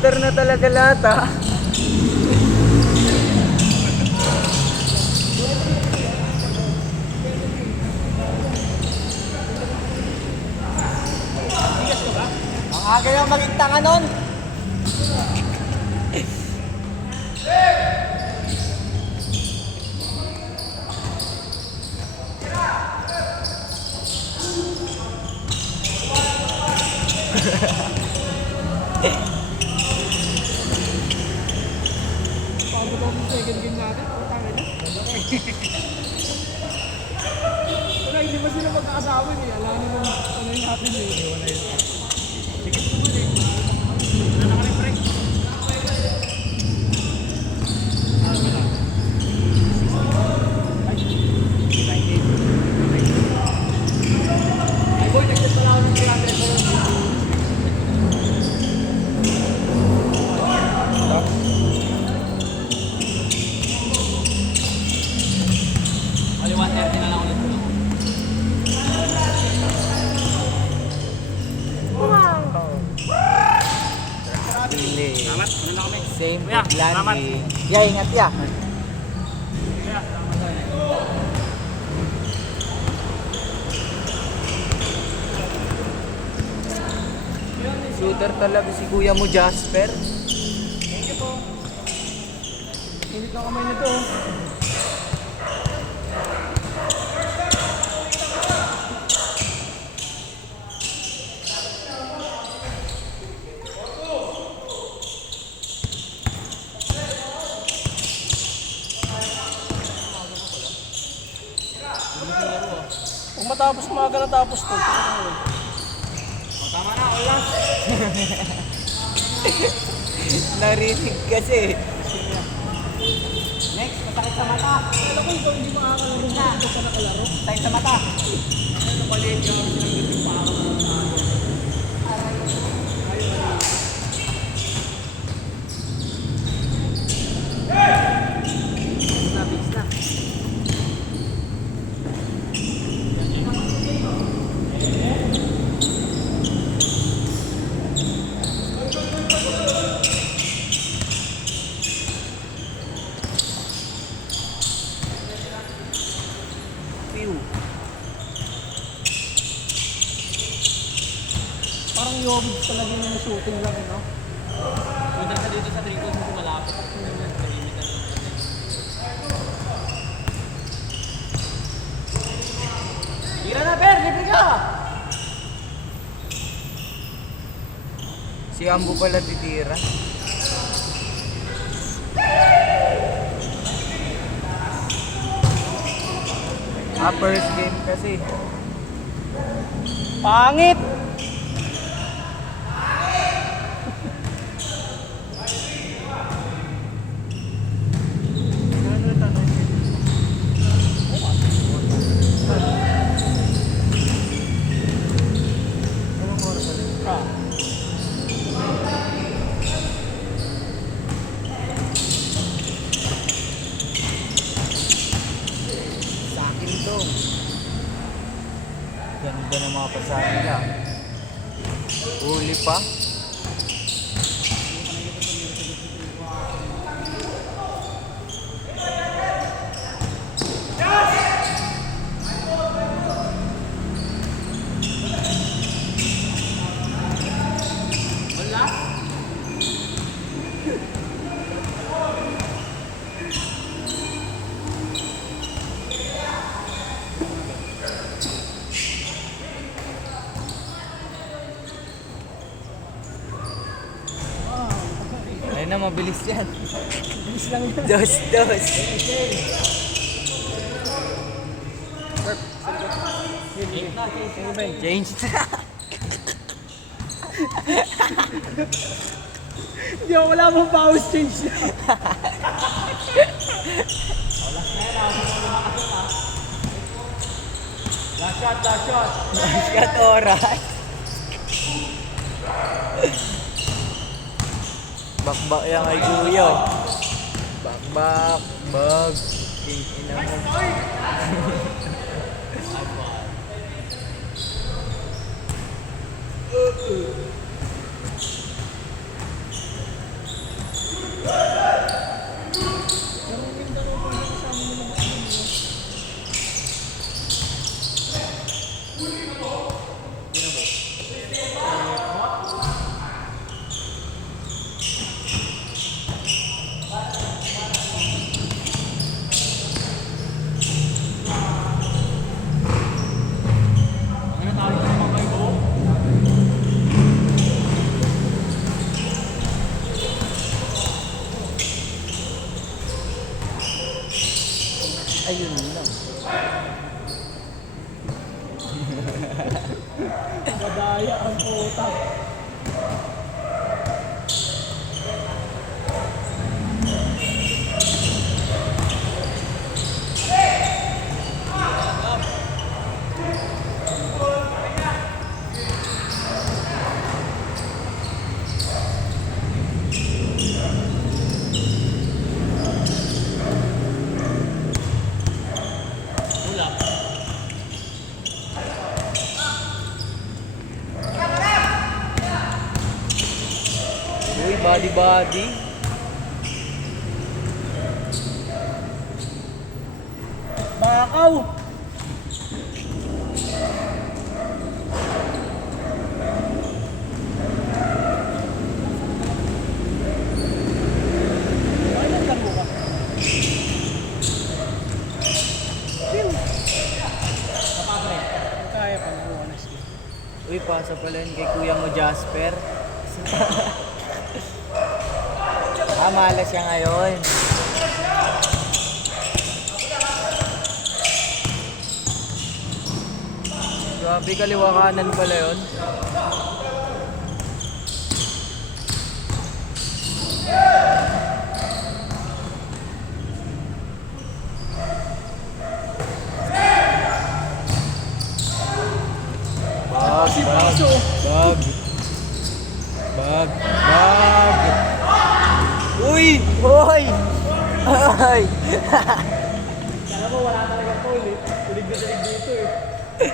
Shooter na talaga lahat ah. Ang aga yung maging tanga nun. Pagod ako sa second game natin. Tangin na. Wala, hindi ba sila magkakasama eh. Alam naman ano yung natin eh. Wala yun. Sige, tumulit eh. Wala na kami break. Ay boy, nagsit pala ako ng 300. Ali 130 na lang ulit ko. Pili. Salamat, ano na kami? Same Kuya, good salamat. landing. Yeah, ingat ya. Shooter talaga si kuya mo, Jasper. Hindi ka kamay nito. Kung matapos maaga natapos to. Tama na, all last. Narinig kasi. Next, masakit sa mata. Alam ko ikaw hindi makakalaro na. Ito ka nakalaro. Sakit sa mata. Parang Jovic talaga yung shooting lang, no? Punta ka dito sa triple mo malapit. Tira na, Per! Libre ka! Si Ambo pala titira. First game kasi. Pangit! Sa akin to. Ganda ng mga pasahe nila. Uli pa. Ayun na, mabilis yan. Bilis lang yun. Dos. Change na. Hindi ako wala mong pause change na. Last shot. Shot oras. Bakbak yan kay Kuya. Bakbak. Bag. King ina mo. Ayun lang. Madaya ang puta. Uy, body. Bakaw! Ay, nagtango ka. Kaya pa nakuha na siya. Uy, pasa pala yun kay kuya mo Jasper. Malas siya ngayon. Grabe, kaliwa kanan pala yun. Bag. Uy! Hoy! Hoy! Alam mo, wala talaga po ulit. Tulig na tulig dito eh.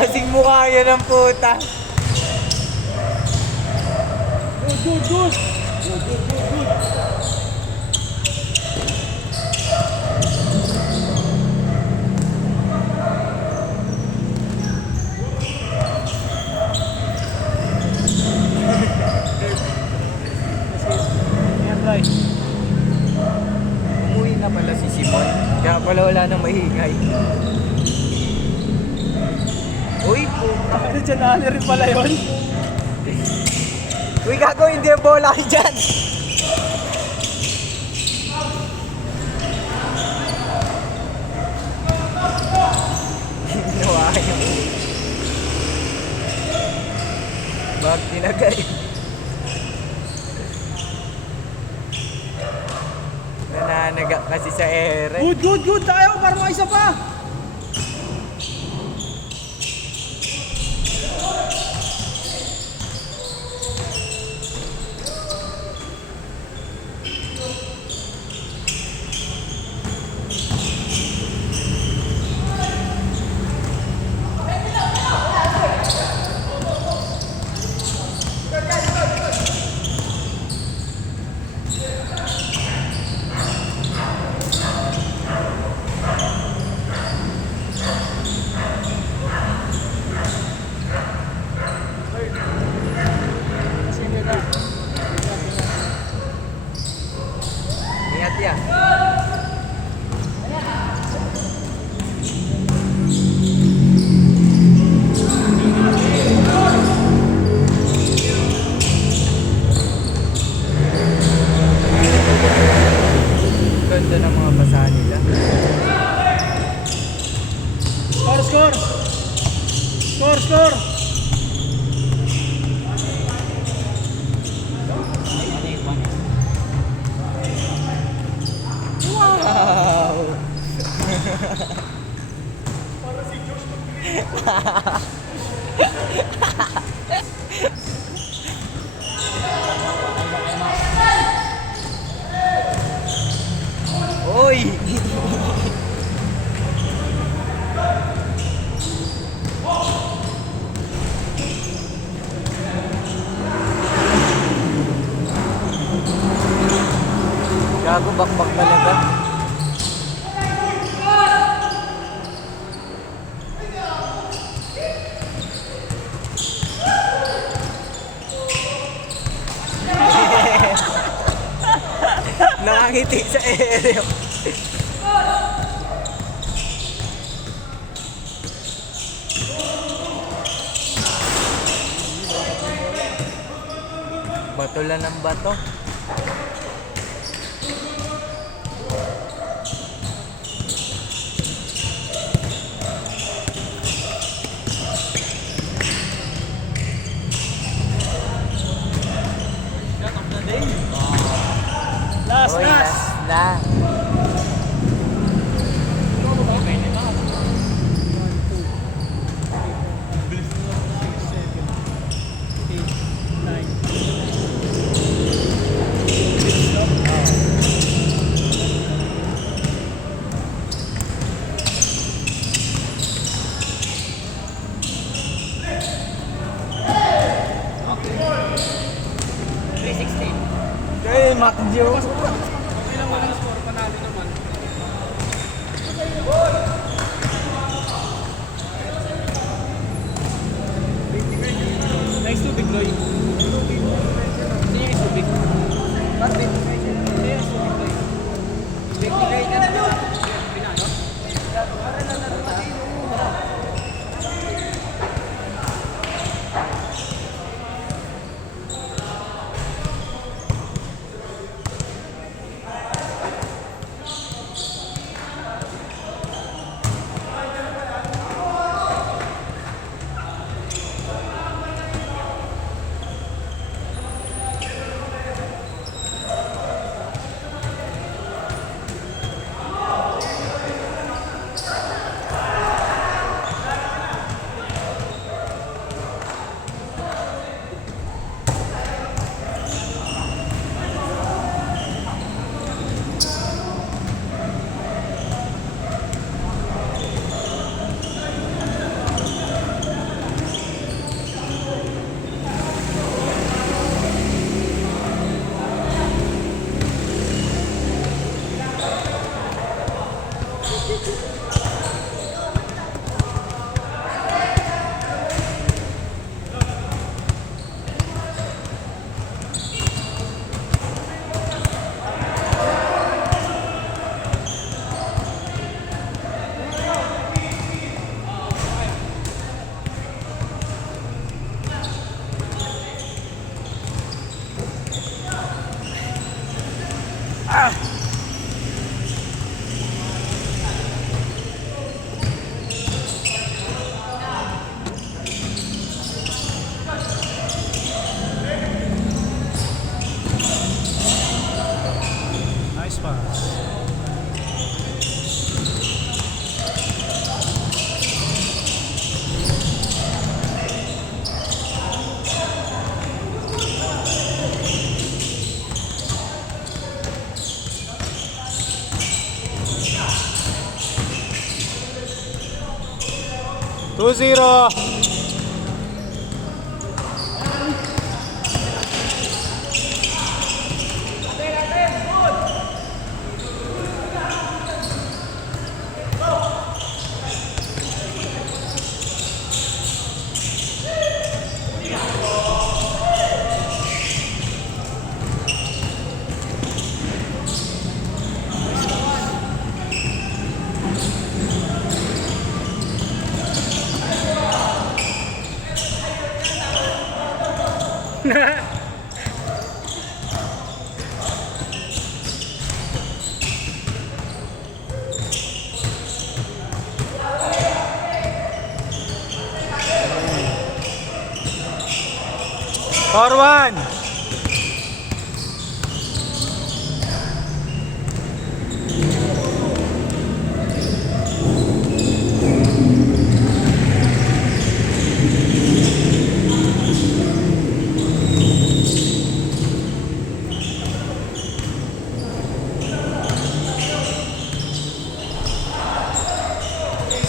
Kasing mukha yan ng puta. Good. Yan, Bray. Umuwi na pala si Simon. Kaya pala wala nang maingay. Uy, Ano dyan, nahali rin pala yun. Uy, gago, hindi yung bola kayo dyan. ginawa yung bag tinagay. Nananaga kasi sa ere. Good. Tayo, para makaisa pa. Ingat ya. Ganda ng mga basahan nila. Score. Wow! Oy! Gago, bakbak talaga. Nakangiti sa ere. Bato lang ng bato. Last, Uy, last. last na. Kaya Mac Joe. Okay lang walang score, panalo naman. Nice to big Loy. Sino yung subik? Sino yung subik Loy? Big na naman. Pinano? Nice pass. Two zero. For one.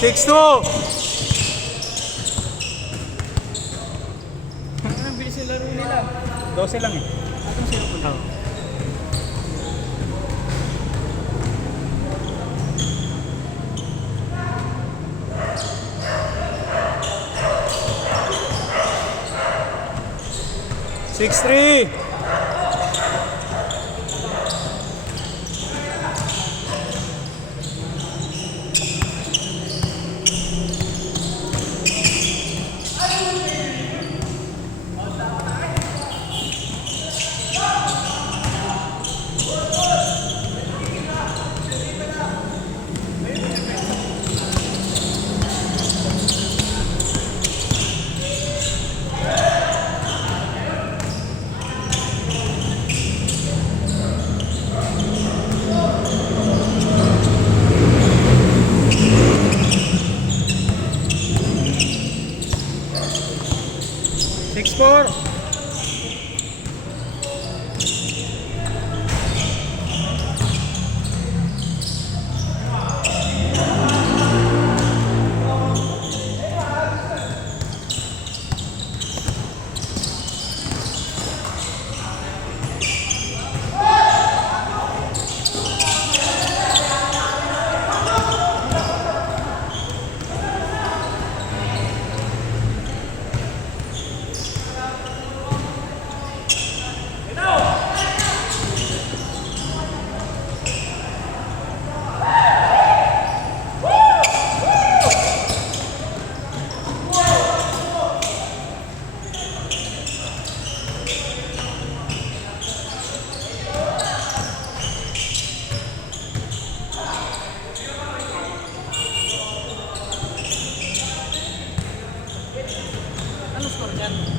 Six two. Ang bilis yung laro nila. 12 lang eh. Atong sino po lang. Six three. 6-4.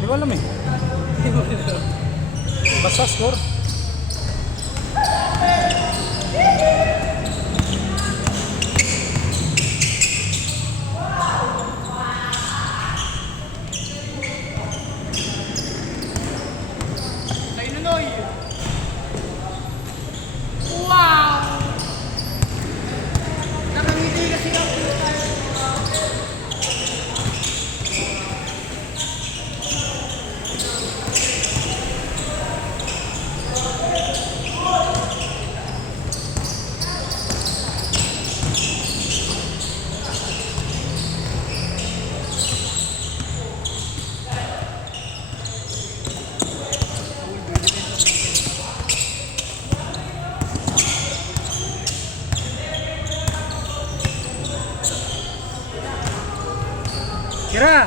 Hindi ko alam eh. Basta score. Sa Inunoy. Wow! Nakangiti kasi ang Tira!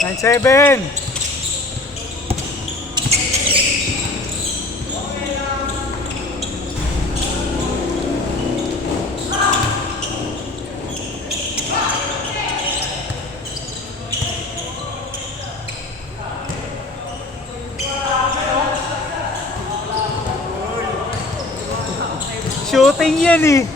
Nine, 7. Shooting yan eh.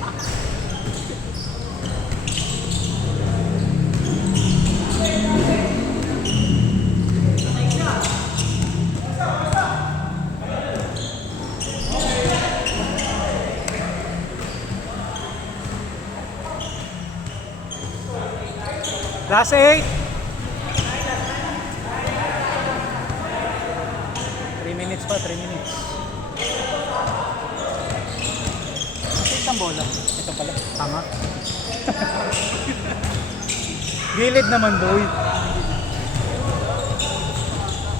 Last 8. 3 minutes pa, 3 minutes. Ang bola. Ito pala. Tama. Gilid naman, boy.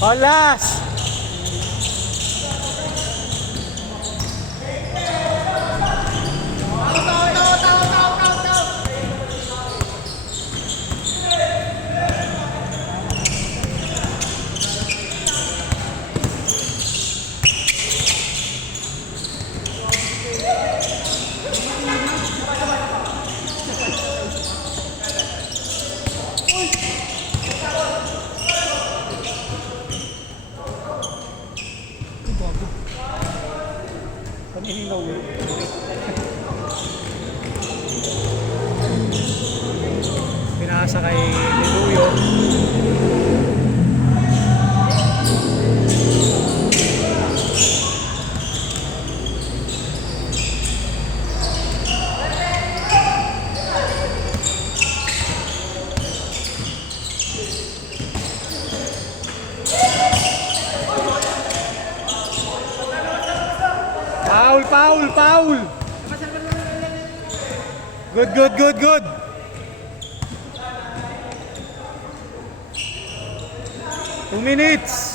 Olas! Panihinaw yun. Pinasa kay Liluyo. Foul, foul. Good. 2 minutes.